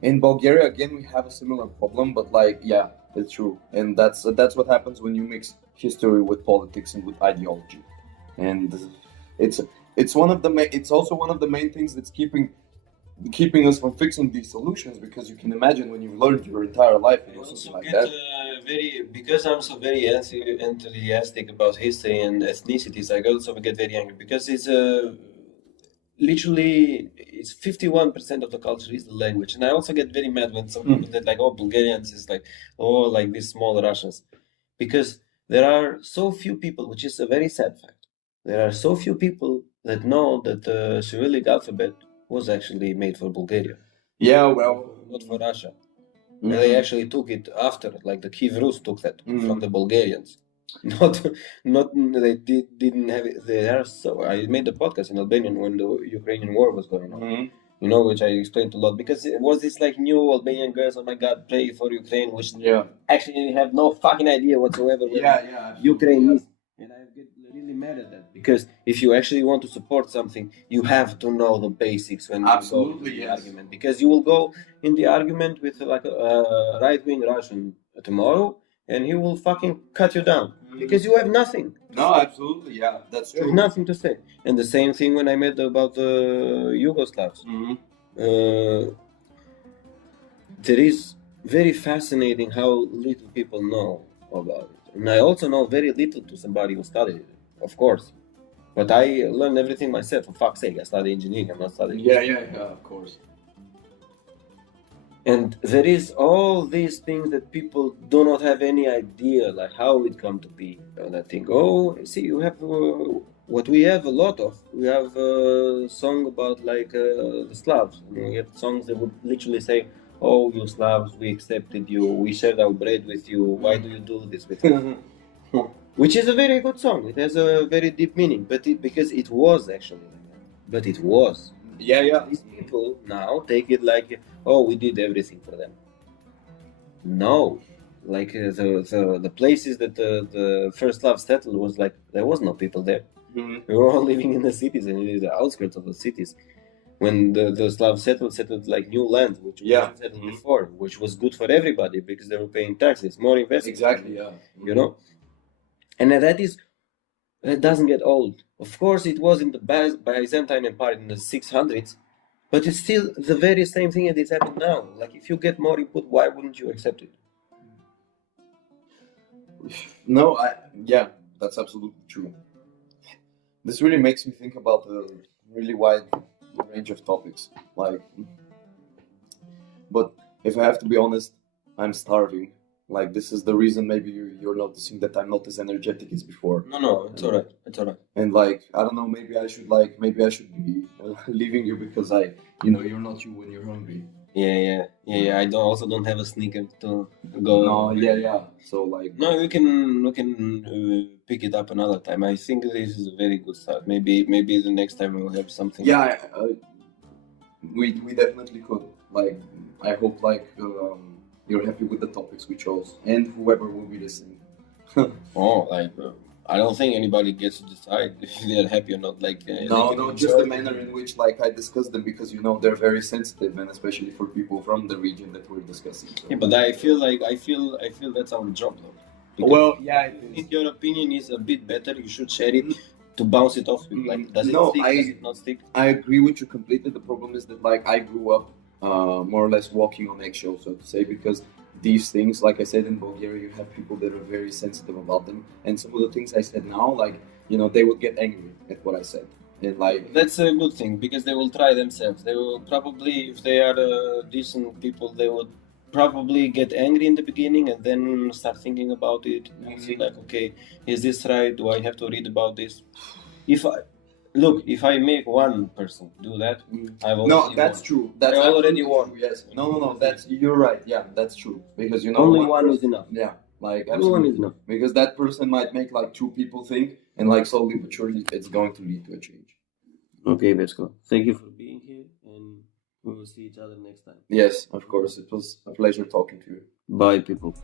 in Bulgaria again we have a similar problem, but like yeah, it's true. And that's what happens when you mix history with politics and with ideology. And it's also one of the main things that's keeping us from fixing these solutions, because you can imagine when you've learned your entire life to do something like that. Because I'm so very enthusiastic about history and ethnicities, I also get very angry because it's literally it's 51% of the culture is the language, and I also get very mad when some people that like, oh, Bulgarians is like, oh, like these small Russians, because there are so few people, which is a very sad fact. There are so few people that know that the Cyrillic alphabet was actually made for Bulgaria. Yeah, well, not for Russia. They actually took it after, like the Kiev Rus took that from the Bulgarians. Not they didn't have it. They are so. I made the podcast in Albanian when the Ukrainian war was going on. Mhm. You know, which I explained a lot because it was this like new Albanian girls. Oh my God, pray for Ukraine, which Yeah. actually have no fucking idea whatsoever what Yeah. Ukraine Yeah. is. And I get really mad at that because if you actually want to support something, you have to know the basics when you go Absolutely, in the yes. argument. Because you will go in the argument with like a right-wing Russian tomorrow, and he will fucking cut you down because you have nothing. No, absolutely. Yeah, that's You have true. nothing to say. And the same thing when I made about the Yugoslavs. Mhm. There is very fascinating how little people know about it. And I also know very little to somebody who studied it, of course. But I learned everything myself, for fuck's sake. I studied engineering, I'm not studying. Yeah, of course. And there is all these things that people do not have any idea, like how it come to be. And I think, oh, see, you have what we have a lot of. We have a song about like the Slavs. And we have songs that would literally say, "Oh, you Slavs, we accepted you. We shared our bread with you. Why do you do this with us?" Which is a very good song. It has a very deep meaning, but because it was actually like that. But it was. Yeah. These people now take it like, oh, we did everything for them. No, like the places that the first Slav settled was like there was no people there. Mhm. We were all living in the cities and in the outskirts of the cities. When the Slavs settled like new land, which wasn't settled Mhm. before, which was good for everybody because they were paying taxes, more investment. Exactly. Yeah. You know, and that doesn't get old. Of course, it was in the Byzantine Empire in the 600s, but it's still the very same thing that is happening now. Like, if you get more input, why wouldn't you accept it? No, yeah, that's absolutely true. This really makes me think about a really wide range of topics. Like, but if I have to be honest, I'm starving. Like, this is the reason maybe you're noticing that I'm not as energetic as before. No, it's alright. It's alright. And like, I don't know, maybe I should be leaving you because you're not you when you're hungry. Yeah. I also don't have a sneaker to go. No, yeah. So like, No, we can pick it up another time. I think this is a very good start. Maybe the next time we'll have something. yeah, we definitely could. Like, I hope you're happy with the topics we chose, and whoever will be listening. I don't think anybody gets to decide if they're happy or not. Like, No, just the manner in which like I discuss them because they're very sensitive, and especially for people from the region that we're discussing. So. Yeah, but I feel that's our job, though. Because Well, yeah, if your opinion is a bit better, you should share it to bounce it off. Like, does it No, stick? Does it not stick? I agree with you completely. The problem is that like I grew up more or less walking on eggshells, so to say, because these things, like I said, in Bulgaria, you have people that are very sensitive about them, and some of the things I said now, like they would get angry at what I said, and like That's a good thing because they will try themselves. They will probably, if they are decent people, they would probably get angry in the beginning and then start thinking about it and see like, okay, is this right? Do I have to read about this? If I make one person do that, I've already no, that's won. true. That's I already absolutely won. true, yes. No. You're right. Yeah, that's true because Only one is enough. Yeah, like Only one absolutely. is enough. Because that person might make like two people think, and like slowly but surely, it's going to lead to a change. Okay, Vesco. Thank you for being here, and we will see each other next time. Yes, of course. It was a pleasure talking to you. Bye, people.